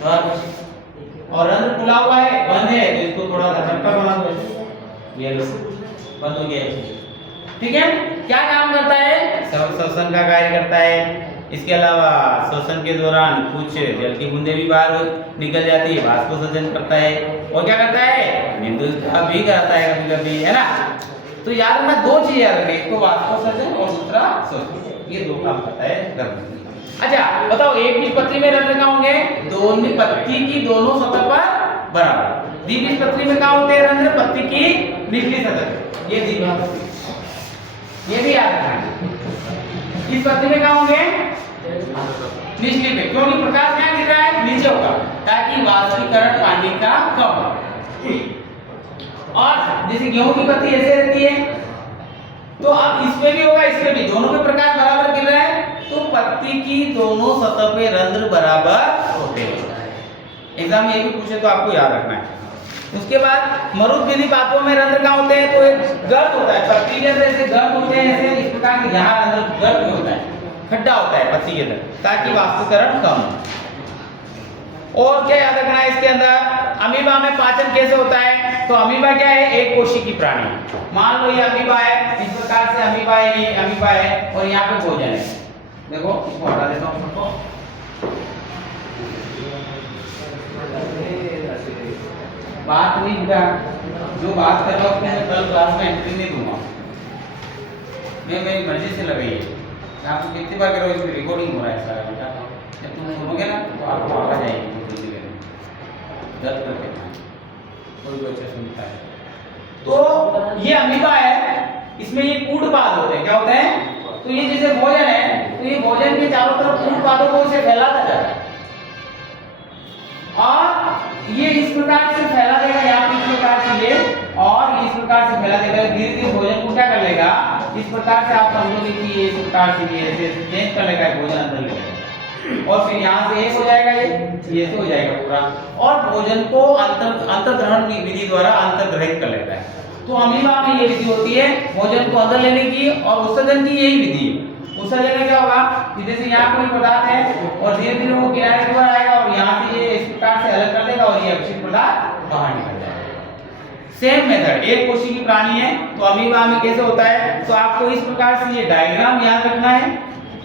द्वार कोशिका। और रंध्र खुला हुआ है, बंद है, तो इसको थोड़ा सा झटका बना दो, ये लो, बंद हो गया, ठीक है। क्या काम करता है, श्वसन का कार्य करता है। इसके अलावा श्वसन के दौरान कुछ जल की बूंदें भी बाहर निकल जाती है, वाष्पोत्सर्जन करता है। और क्या करता है, बिंदु भी कराता है कभी कभी, है ना। तो याद रखना दो चीजें याद रखना, एक तो वाष्पोत्सर्जन और दूसरा शोषण, ये दो काम करता है रंध्र। अच्छा बताओ, एक बीजपत्री में रंध्र कहाँ होंगे? दोनों पत्ती की दोनों सतह पर बराबर। द्विबीजपत्री में कहाँ होते हैं रंध्र? पत्ती की निचली सतह पे, ये द्विबीजपत्री, ये भी याद रखना। इस पत्ती में कहाँ होंगे? निचली पे, क्योंकि प्रकाश यहाँ गिर रहा है नीचे होगा, ताकि वाष्पीकरण पानी का कम हो। और जैसे गेहूं की पत्ती ऐसे रहती है, तो अब इसमें भी होगा, इसमें भी, दोनों पे प्रकाश बराबर गिर रहा है, तो पत्ती की दोनों सतह पे रंध्र बराबर होते हैं। एग्जाम में ये भी पूछे तो आपको याद रखना है। उसके बाद मरुद्भिदी पात्रों में रंध्र कहाँ होते हैं? तो एक गर्त होता है, पत्ती के अंदर ऐसे गर्त होते हैं, ऐसे इस प्रकार के, यहाँ रंध्र गर्त में होता है, खड्डा होता है पत्ती के अंदर, ताकि वाष्पीकरण कम हो। और क्या याद रखना है इसके अंदर? अमीबा में पाचन कैसे होता है? तो अमीबा क्या है? एक कोशिकी प्राणी। मान लो ये अमीबा है, इस प्रकार से अमीबा है, ये अमीबा है, और यहाँ पे भोजन है। देखो इसको हटा देता हूं सबको। बात नहीं बेटा, जो बात कर रहा हूँ मैं कल क्लास में एंट्री नहीं दूंगा, मैं मेरी मर्जी से लगाई है। आपको कितनी बार करो, इसमें रिकॉर्डिंग हो रहा है सारा बेटा, जब तुम सुनोगे ना तो आपको आवाज आएगी जल्दी करने, दर्द करके कोई बच्चा सुनता है। तो ये अमीबा है, इसमें ये कूटपाद होते हैं, क्या होते हैं? तो ये जैसे भोजन है, तो ये भोजन के चारों तरफ कूटपादों को इसे फैलाता जाता है, और ये इस प्रकार से फैला देगा, यहाँ पे इस प्रकार से ये, और इस प्रकार से फैला देगा, धीरे धीरे भोजन को क्या कर लेगा, इस प्रकार से आप समझोगे कि ये इस प्रकार से ये ऐसे चेंज कर लेगा, भोजन अंदर ले लेगा, और फिर यहाँ से एक हो जाएगा, ये ऐसे हो जाएगा पूरा, और भोजन को अंतर्ग्रहण विधि द्वारा अंतर्ग्रहित कर लेता है। तो अमीबा में ये विधि होती है भोजन को अंदर लेने की, और उत्सर्जन की यही विधि है। उत्सर्जन में क्या होगा कि जैसे यहाँ कोई पदार्थ है और धीरे धीरे वो किनारे की ओर आएगा, और यहाँ से ये इस प्रकार से अलग कर देगा, और ये अवशिष्ट पदार्थ बाहर निकल जाएगा। सेम मेथड, एक कोशिकीय प्राणी है, तो अमीबा में कैसे होता है? तो आपको इस प्रकार से ये डायग्राम याद रखना है,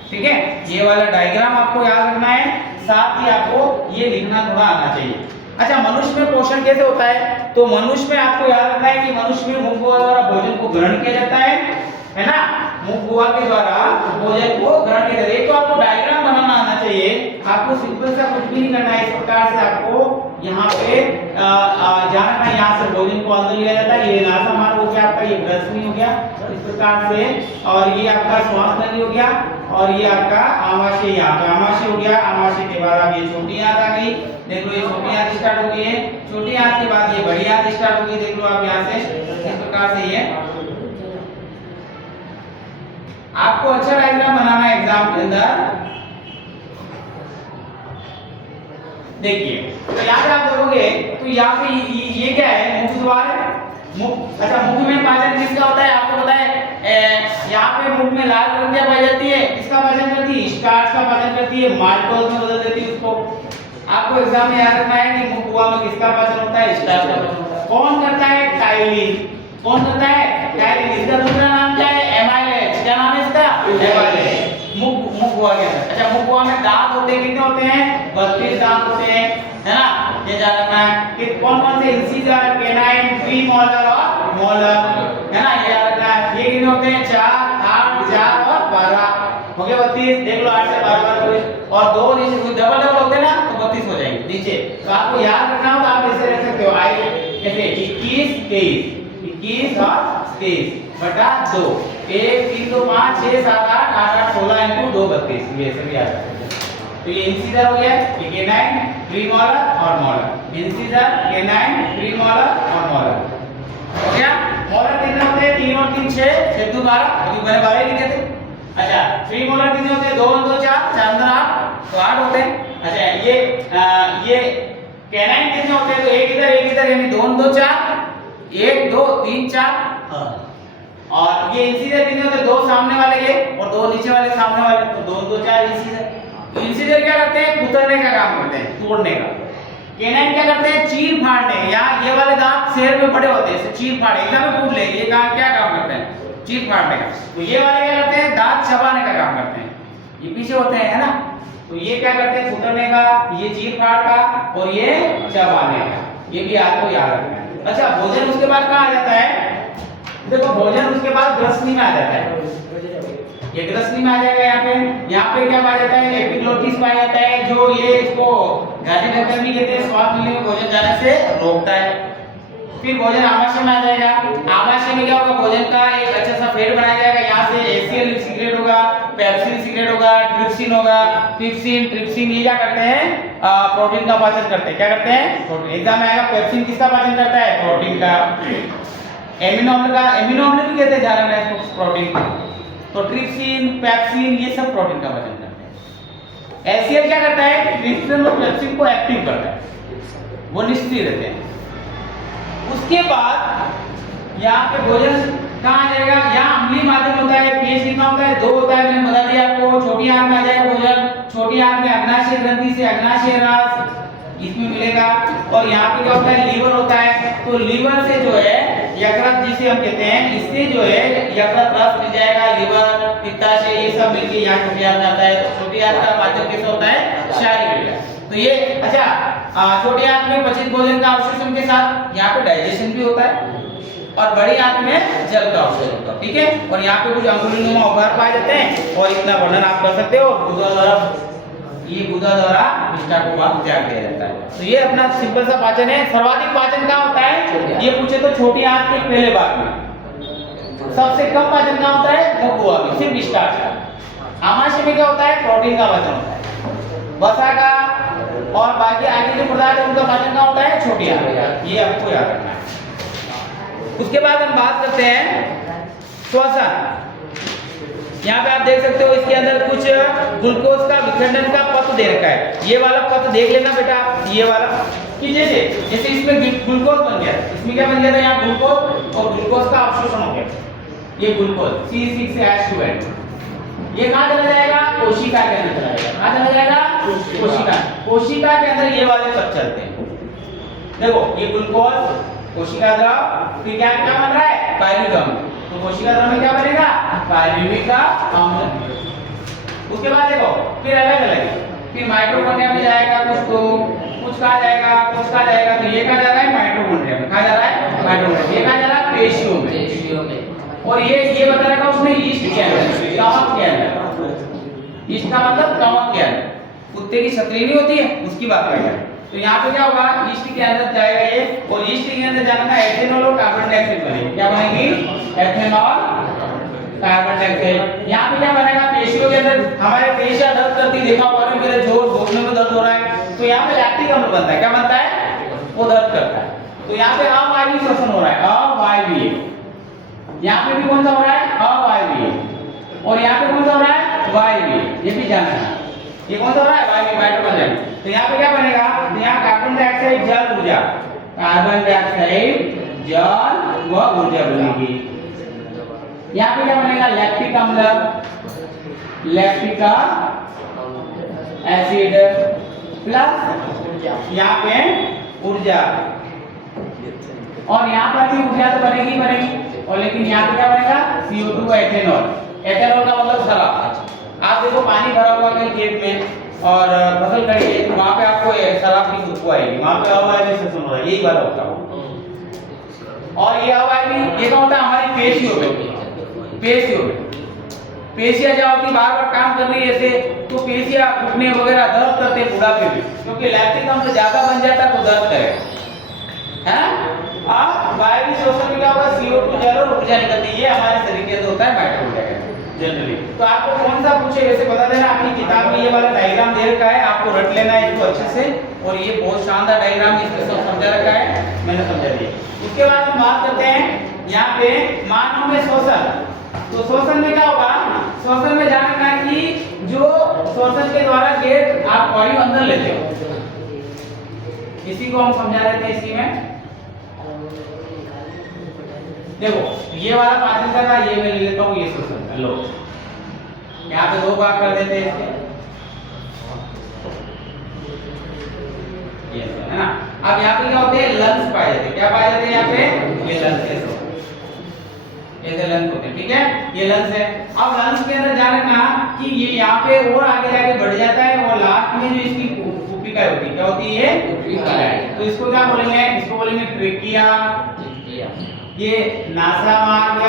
ठीक है, ये वाला डायग्राम आपको याद रखना है, साथ ही आपको ये लिखना थोड़ा आना चाहिए। अच्छा, मनुष्य में पोषण कैसे होता है? तो मनुष्य में आपको याद रखना है कि मनुष्य में मुख गुहा द्वारा भोजन को ग्रहण किया जाता है ना, मुख गुहा के द्वारा भोजन को ग्रहण किया जाता है। तो आपको डायग्राम बनाना आना चाहिए, आपको सिंपल सा कुछ भी नहीं करना है, इस प्रकार से आपको यहाँ पे जाना है, यहाँ से भोजन को अंदर लिया जाता है, ये नासा मार्ग हो गया आपका, ये ग्रसनी हो गया इस प्रकार से, और ये आपका श्वास नली हो गया, और ये आपका आमाशय, यहाँ पे आमाशय हो गया। आमाशय के बाद अब ये छोटी आंत आ गई, देख लो ये छोटी आंत स्टार्ट हो गई है, छोटी आंत के बाद ये बड़ी आंत स्टार्ट हो गई, देख लो आप यहाँ से इस प्रकार से। ये आपको अच्छा डायग्राम बनाना है एग्जाम के अंदर, देखिए तो यहाँ पे आप देखोगे तो यहाँ पे ये क्या है? मुख द्वार है, मुख। अच्छा, मुख में पाचन किसका होता है? आपको पता है, यहाँ पे मुख में लाल ग्रंथियां पाई जाती है, किसका पाचन करती है? स्टार्च का पाचन करती है, माल्टोज में बदल देती है उसको। आपको एग्जाम में याद रखना है कि मुख गुहा में किसका पाचन होता है? स्टार्च का पाचन होता है। कौन करता है? टाइलिन। कौन करता है? टाइलिन। इसका दूसरा नाम क्या है? एमाइलेज। क्या नाम है इसका? एमाइलेज। मुख गुहा के अंदर। अच्छा, मुख गुहा में दांत होते हैं, कितने होते हैं? 32 दांत होते हैं, है ना? ये याद रखना है कि कौन-कौन से इंसिजर, कैनाइन, प्रीमोलर और मोलर, है ना? ये याद रखना है। ये कितने होते हैं? 4, 8, 4 और 12 हो गए 32। देख लो 8 से 12 और दो नीचे डबल होते हैं ना, तो 32 हो जाएंगे नीचे। तो आपको याद रखना हो तो आप ऐसे रख सकते हो, आई कैसे 21 23 21 और 23 बटा 2 1 3 2 5 6 7 8 8 8 16 into 2 32। ये ऐसे भी याद रखना। तो ये इंसिजर हो गया, ये कैनाइन, प्रीमोलर और मोलर। इंसिजर, कैनाइन, प्रीमोलर और मोलर हो गया। मोलर कितने होते हैं? 3 और 3 6 6 2 12, अभी मैंने 12 लिखे थे। अच्छा, प्रीमोलर कितने होते हैं? 2 और 2 4 4 और 8, तो 8 होते हैं। अच्छा, ये कैनाइन कितने होते हैं? तो एक इधर यानी 2 और 2 4 1 2 3 4। और ये इंसिजर कितने होते हैं? 2 सामने वाले ये और 2 नीचे वाले सामने वाले, तो 2 2 4 इंसिजर। इंसिजर क्या करते हैं? कुतरने का काम करते हैं, तोड़ने का। कैनाइन क्या करते हैं? चीर फाड़ने। यहाँ ये वाले दांत शेर में बड़े होते हैं, चीर फाड़। एकदम पूछ ले ये काम क्या काम करते हैं? चीर फाड़ने का। तो ये वाले क्या करते हैं? दांत चबाने का काम करते हैं, ये पीछे होते हैं, है ना? तो ये क्या करते हैं? कुतरने का, ये चीर फाड़ का, और ये चबाने का। ये भी आपको याद रखना है। अच्छा, भोजन उसके बाद कहाँ आ जाता है? देखो भोजन उसके बाद ग्रसनी में आ जाता है, ये ग्रसनी में आ जाएगा। यहाँ पे क्या पाया जाता है, एपिग्लोटिस पाया जाता है, जो ये इसको गाली ढक्कन भी कहते हैं, श्वास नली में भोजन जाने से रोकता है। फिर भोजन आमाशय में आ जाएगा। आमाशय में क्या होगा, भोजन का एक अच्छा सा फेड बनाया जाएगा, यहाँ से एसीएल सीक्रेट होगा, पेप्सिन सीक्रेट होगा, ट्रिप्सिन होगा। ट्रिप्सिन ये क्या करते हैं, प्रोटीन का पाचन करते हैं। क्या करते हैं, प्रोटीन। एग्जाम में आएगा पेप्सिन किसका पाचन करता है, प्रोटीन का। एमिनो अम्ल भी कहते हैं ध्यान रखना इसको, प्रोटीन का। तो ट्रिप्सिन, पेप्सिन ये सब प्रोटीन का पाचन करते हैं। एसीएल क्या करता है, ट्रिप्सिन और पेप्सिन को एक्टिव करता है, वो निष्क्रिय रहते हैं। उसके बाद यहाँ पे भोजन कहाँ आ जाएगा, यहाँ अम्लीय माध्यम होता है, पीएच कितना होता है, 2 होता है, मैंने बता दिया आपको। छोटी आंत में आ जाएगा भोजन, छोटी आंत में अग्नाशय ग्रंथि से अग्नाशय रस इसमें मिलेगा। और यहाँ पे क्या होता है, लीवर होता है, तो लीवर से जो है यकृत जिसे हम कहते हैं, इससे जो है यकृत रस मिल जाएगा, लीवर, पित्ताशय ये सब मिलके यहाँ छोटी आंत में आता है। तो छोटी आंत का माध्यम कैसे होता है, क्षारीय। तो ये अच्छा, छोटी आंत में पचित भोजन का अवशोषण के साथ यहाँ पे डाइजेशन भी होता है, और बड़ी आंत में जल का अवशोषण होता है, ठीक है। और यहाँ पे कुछ अंगुलीनुमा उभार पाए जाते हैं, और इतना वर्णन आप कर सकते हो। गुदा द्वारा विष्ठा को भाग त्याग दिया जाता है। तो ये अपना सिंपल सा पाचन है। सर्वाधिक पाचन कहाँ होता है, ये पूछे तो छोटी आंत के पहले भाग में। सबसे कम पाचन कहाँ होता है, गहुआ में, सिर्फ विष्ठा का। आमाशय में क्या होता है, प्रोटीन का पाचन होता है। वसा का और बाकी आगे जो पदार्थ है उनका पाचन कहाँ होता है, छोटी आंत। ये आपको याद रखना है। उसके बाद हम बात करते हैं श्वसन। यहाँ पे आप देख सकते हो, इसके अंदर कुछ ग्लूकोज का विखंडन का पथ दे रखा है। ये वाला पथ देख लेना बेटा, ये वाला कि जैसे इसमें ग्लूकोज बन गया, इसमें क्या बन गया था, यहाँ ग्लूकोज, और ग्लूकोज का अवशोषण हो गया, ये ग्लूकोज C6H12। ये कहाँ चला जाएगा, कोशिका के अंदर चला जाएगा। कहाँ चला जाएगा, कोशिका के अंदर ये वाले पथ चलते हैं। देखो ये ग्लूकोज, कोशिका द्रव, फिर क्या क्या बन रहा है, पायरुविक अम्ल। तो कोशिका द्रव में क्या बनेगा, पायरुविक अम्ल। उसके बाद देखो फिर अलग अलग, फिर माइटोकॉन्ड्रिया में जाएगा कुछ, तो कुछ कहाँ जाएगा, कुछ कहाँ जाएगा। तो ये कहाँ जा रहा है, माइटोकॉन्ड्रिया में। कहाँ जा रहा है, माइटोकॉन्ड्रिया। ये कहाँ जा रहा है, पेशियों में। और ये बता रखा उसने ईस्ट के अंदर, कवक के अंदर। ईस्ट का मतलब कवक के अंदर, कुत्ते की छतरी नहीं होती है, उसकी बात कर रहे हैं। तो यहाँ पे क्या होगा, ईस्ट के अंदर जाएगा ये, और ईस्ट के अंदर जाने का एथेनॉल और कार्बन डाइऑक्साइड बनेगी। क्या बनेगी, एथेनॉल, कार्बन डाइऑक्साइड। यहाँ पे क्या बनेगा, पेशियों के अंदर हमारे पेशियां दर्द करती देखा होगा, मेरे जोर घोटने में दर्द हो रहा है, तो यहाँ पे लैक्टिक अम्ल बनता है। क्या बनता है, वो दर्द करता है। तो यहाँ पे अवायवीय श्वसन हो रहा है, अवायवीय। यहाँ पे भी कौन सा हो रहा है, अवायवीय। और यहाँ पे कौन सा हो रहा है, वायवीय। ये भी जानना है, ये कौन सा हो रहा है, वायवीय, माइटोकॉन्ड्रिया। तो यहाँ पे क्या बनेगा, यहाँ कार्बन डाइऑक्साइड, जल, ऊर्जा, कार्बन डाइऑक्साइड, जल व ऊर्जा बनेगी। यहाँ पे क्या बनेगा, लैक्टिक अम्ल, लैक्टिक एसिड प्लस यहाँ पे ऊर्जा। और यहाँ पर भी ऊर्जा तो बनेगी, और लेकिन यहाँ पे क्या बनेगा, CO2 एथेनॉल। एथेनॉल का मतलब शराब। आप देखो पानी भरा हुआ है खेत में और फसल खड़ी है, तो वहाँ पे आपको शराब की खुशबू आएगी, वहाँ पे अवायवीय श्वसन हो रहा है, यही बात होता है। और ये अवायवीय ये क्या होता है, हमारी पेशियों में, पेशियां क्या होती बार बार काम कर रही है ऐसे, तो पेशियां घुटने वगैरह दर्द करते हैं बुढ़ापे में, क्योंकि लैक्टिक अम्ल ज्यादा बन जाता है तो दर्द करेगा, है। अब वायवीय श्वसन में क्या होगा, CO2 जल और ऊर्जा निकलती है, ये हमारे शरीर के अंदर होता है माइटोकॉन्ड्रिया के अंदर जनरली। तो आपको कौन सा पूछे वैसे बता देना, अपनी किताब में ये वाला डायग्राम दे रखा है, आपको रट लेना है इसको अच्छे से, और ये बहुत शानदार डायग्राम इसमें सब समझा रखा है, मैंने समझा दिया। उसके बाद हम बात करते हैं यहाँ पे मानव में श्वसन। तो श्वसन में क्या होगा, श्वसन में जानना है कि जो श्वसन के द्वारा गैस आप वायु अंदर लेते हो, इसी को हम समझा रहे थे। इसी में देखो ये वाला पाचन कर रहा है, ये मैं ले लेता हूँ, ये श्वसन लो, यहाँ पे 2 भाग कर देते हैं इसके, ये है ना। अब यहाँ पे क्या होते हैं, लंग्स पाए जाते हैं। क्या पाए जाते हैं यहाँ पे, ये लंग्स ऐसे लंग्स होते हैं, ठीक है, ये लंग्स है। अब लंग्स के अंदर जान रखना कि ये यहाँ पे और आगे जाके बढ़ जाता है, और लास्ट में जो इसकी पुपिका होती है, क्या होती है, पुपिका। तो इसको क्या बोलेंगे, इसको बोलेंगे ट्रेकिया, ये नासा मार्ग,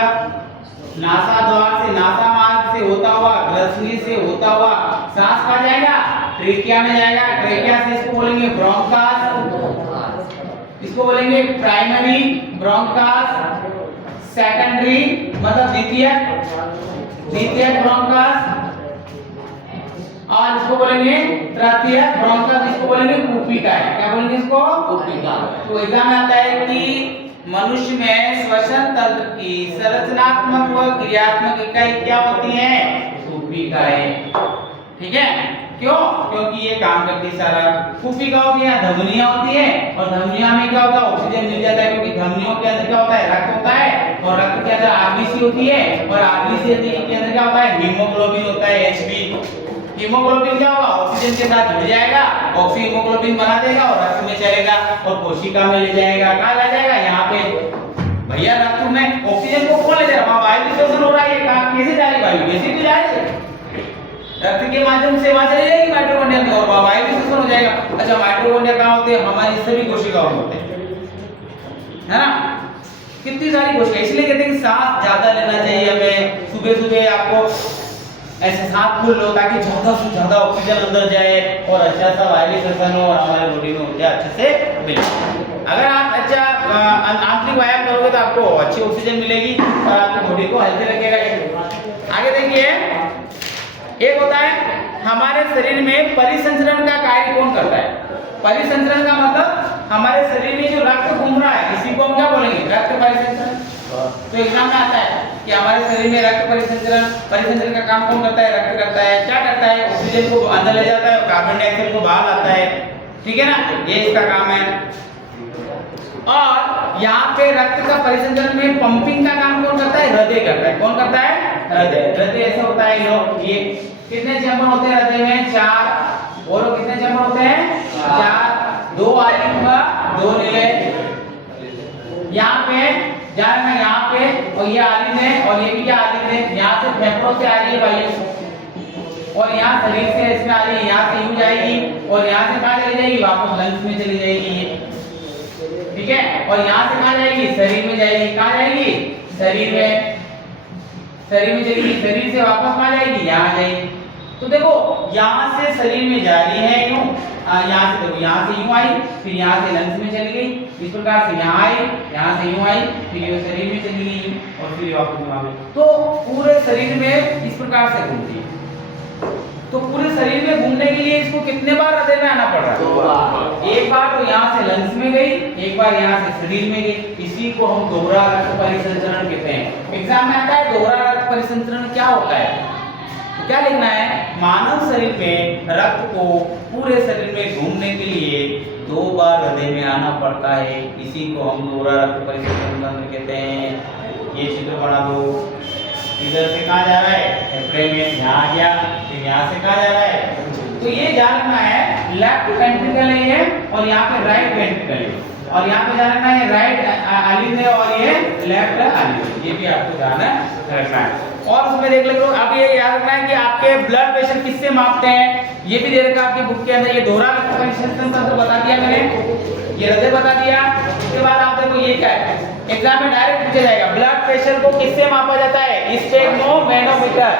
नासा द्वार से, नासा मार्ग से होता हुआ, ग्रसनी से होता हुआ सांस कहाँ जाएगा? ट्रेकिया में जाएगा। ट्रेकिया से इसको बोलेंगे ब्रोंकास, इसको बोलेंगे प्राइमरी ब्रोंकास, सेकेंडरी मतलब द्वितीयक ब्रोंकास, और इसको बोलेंगे तृतीयक ब्रोंकास, इसको बोलेंगे कूपिका। क्या बोलेंगे इसको? कूपिका। तो एग्जाम में आता है कि मनुष्य में श्वसन तंत्र की संरचनात्मक व क्रियात्मक इकाई क्या होती है? कूपिकाएं। ठीक है, क्यों? क्योंकि ये काम करती है सारा। कूपिका होती है, धमनियां होती है, और धमनियां में क्या होता है? ऑक्सीजन मिल जाता है, क्योंकि धमनियों के अंदर क्या होता है? रक्त होता है, और रक्त के अंदर आरबीसी होती है, और आरबीसी के अंदर क्या होता है? हीमोग्लोबिन होता है, एचबी। हीमोग्लोबिन क्या होगा? ऑक्सीजन के साथ जुड़ जाएगा, ऑक्सीहीमोग्लोबिन बना देगा और रक्त में चलेगा और कोशिका में ले जाएगा। कहाँ ले जाएगा? यहाँ पे। भैया रक्त में ऑक्सीजन को कौन ले जा रहा है? वायु विश्लेषण हो रहा है, कहाँ कैसे जा रही है? वायु कैसे भी जा रही है, रक्त के माध्यम से वहां चली जाएगी माइटोकॉन्ड्रिया में, और वायु विश्लेषण हो जाएगा। अच्छा, माइटोकॉन्ड्रिया कहाँ होते हैं? हमारी सभी कोशिकाओं में होते हैं, है ना? कितनी सारी कोशिका, इसलिए कहते हैं कि सांस ज्यादा लेना चाहिए हमें। सुबह सुबह आपको ऐसे सांस फूल लो, ताकि ज्यादा से ज्यादा ऑक्सीजन अंदर जाए और अच्छा सा वायु विश्लेषण हो और हमारे बॉडी में ऊर्जा अच्छे से मिले। अगर आप अच्छा आंतरिक व्यायाम करोगे तो आपको अच्छी ऑक्सीजन मिलेगी और आपकी बॉडी को हेल्थी रखेगा। आगे देखिए, एक होता है हमारे शरीर में परिसंचरण का कार्य कौन करता है? परिसंचरण का मतलब हमारे शरीर में जो रक्त घूम रहा है, इसी को हम क्या बोलेंगे? रक्त परिसंचरण। तो एग्जाम में आता है कि हमारे शरीर में रक्त परिसंचरण का काम कौन करता है? रक्त करता है। क्या करता है? ऑक्सीजन को अंदर ले जाता है और कार्बन डाइऑक्साइड को बाहर लाता है। ठीक है ना, ये इसका काम है। और यहाँ पे रक्त का परिसंचरण में पंपिंग का काम कौन करता है? हृदय करता है। कौन करता है? हृदय। हृदय ऐसे होता है, ये कितने चैम्बर होते हैं हृदय में? 4। और कितने चैम्बर होते हैं? 4। 2 आलिंगा, 2 नीले। यहाँ पे जाना, यहाँ पे, और ये आलिंग है, और ये भी क्या आलिंग है? यहाँ से फेफड़ों से आ रही है वायु, और यहाँ शरीर से इसमें आ रही है, यहाँ से यूं जाएगी, और यहाँ से कहाँ चली जाएगी? वापस लंग्स में चली जाएगी। ठीक है, और यहाँ से कहाँ जाएगी? शरीर में जाएगी। कहाँ जाएगी? शरीर में, शरीर में चलेगी। शरीर से वापस कहाँ जाएगी? यहाँ जाएगी। तो देखो, यहाँ से शरीर में जा रही है यूं, यहाँ से देखो, यहाँ से यूं आई, फिर यहाँ से लंग्स में चली गई, इस प्रकार से यहाँ आई, यहाँ से यूं आई, फिर ये शरीर में चली गई, और फिर वापस आ गई। तो पूरे शरीर में इस प्रकार से घूमती है। तो पूरे शरीर में घूमने के लिए इसको कितने बार हृदय में आना पड़ रहा है? 2 बार। एक बार तो यहाँ से लंग्स में गई, एक बार यहाँ से शरीर में गई। इसी को हम दोहरा रक्त परिसंचरण कहते हैं। एग्जाम में आता है दोहरा रक्त परिसंचरण क्या होता है? तो क्या लिखना है? मानव शरीर में रक्त को पूरे शरीर में घूमने के लिए 2 बार हृदय में आना पड़ता है। इसी को हम दोहरा रक्त परिसंचरण तंत्र कहते हैं। ये चित्र बना दो। इधर से कहाँ जा रहा है? फेफड़े में, यहाँ आ गया, फिर यहाँ से कहाँ जा रहा है? तो ये जानना है लेफ्ट वेंट्रिकल है ये, और यहाँ पे राइट वेंट्रिकल है, और यहाँ पे जानना है राइट आलिंग है और ये लेफ्ट आलिंग है। ये भी आपको ध्यान रखना है। और उसमें देख लो, अब ये याद रखना है कि आपके ब्लड प्रेशर किससे मापते हैं? ये भी दे रखा आपकी बुक के अंदर। ये दोहरा रक्त परिसंचरण तंत्र बता दिया मैंने, ये हृदय बता दिया। उसके बाद आप देखो ये क्या है, एग्जाम में डायरेक्ट पूछा जाएगा, ब्लड प्रेशर को किससे मापा जाता है? स्पेग्मोमेनोमीटर।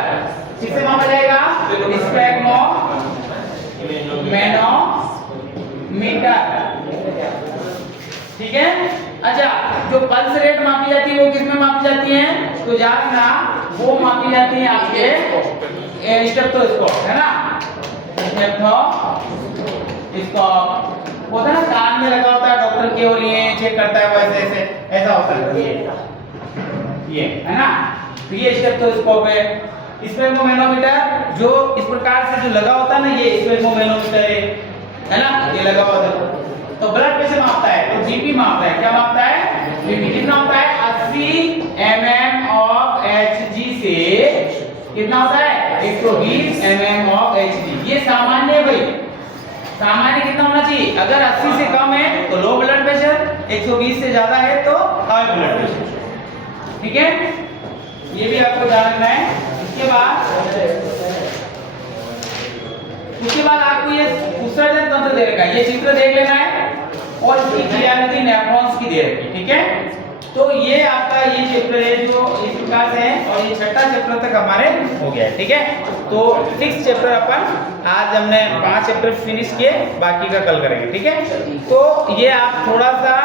किससे मापा जाएगा? स्पेग्मोमेनोमीटर। ठीक है। अच्छा, जो पल्स रेट मापी जाती है वो किसमें मापी जाती है? तो जानना, वो मापी जाती है आपके स्टेथोस्कोप, है ना? स्टेथोस्कोप होता है ना, कान में लगा होता है डॉक्टर के, और ये चेक करता है, वो ऐसे ऐसे ऐसा होता है, ये है ना? तो ये स्टेथोस्कोप है। स्पेग्मोमेनोमीटर जो इस प्रकार से जो लगा होता है ना, ये स्पेग्मोमेनोमीटर है ना? ये लगा होता है। तो ब्लड प्रेशर मापता है, तो जीपी मापता है। क्या मापता है? जीपी। कितना होता है? 80 mm ऑफ Hg से कितना होता है? 120 mm ऑफ Hg। ये सामान्य है भाई। सामान्य कितना होना चाहिए? अगर 80 से कम है तो लो ब्लड प्रेशर, 120 से ज्यादा है तो हाई ब्लड प्रेशर। ठीक है, ये भी आपको ध्यान रखना है। उसके बाद आपको ये उत्सर्जन तंत्र दे रखा है, ये चित्र देख लेना है, और इसकी ज्यामिति नेफ्रॉन्स की दे रखी है। ठीक है, तो ये आपका ये चैप्टर है जो इस प्रकार से है और ये छठा चैप्टर तक हमारे हो गया है, ठीक है। तो 6 चैप्टर अपन आज हमने 5 चैप्टर फिनिश किए, बाकी का कल करेंगे, ठीक है। तो ये आप थोड़ा सा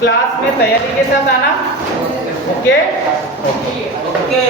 क्लास में तैयारी के साथ आना, ओके ओके।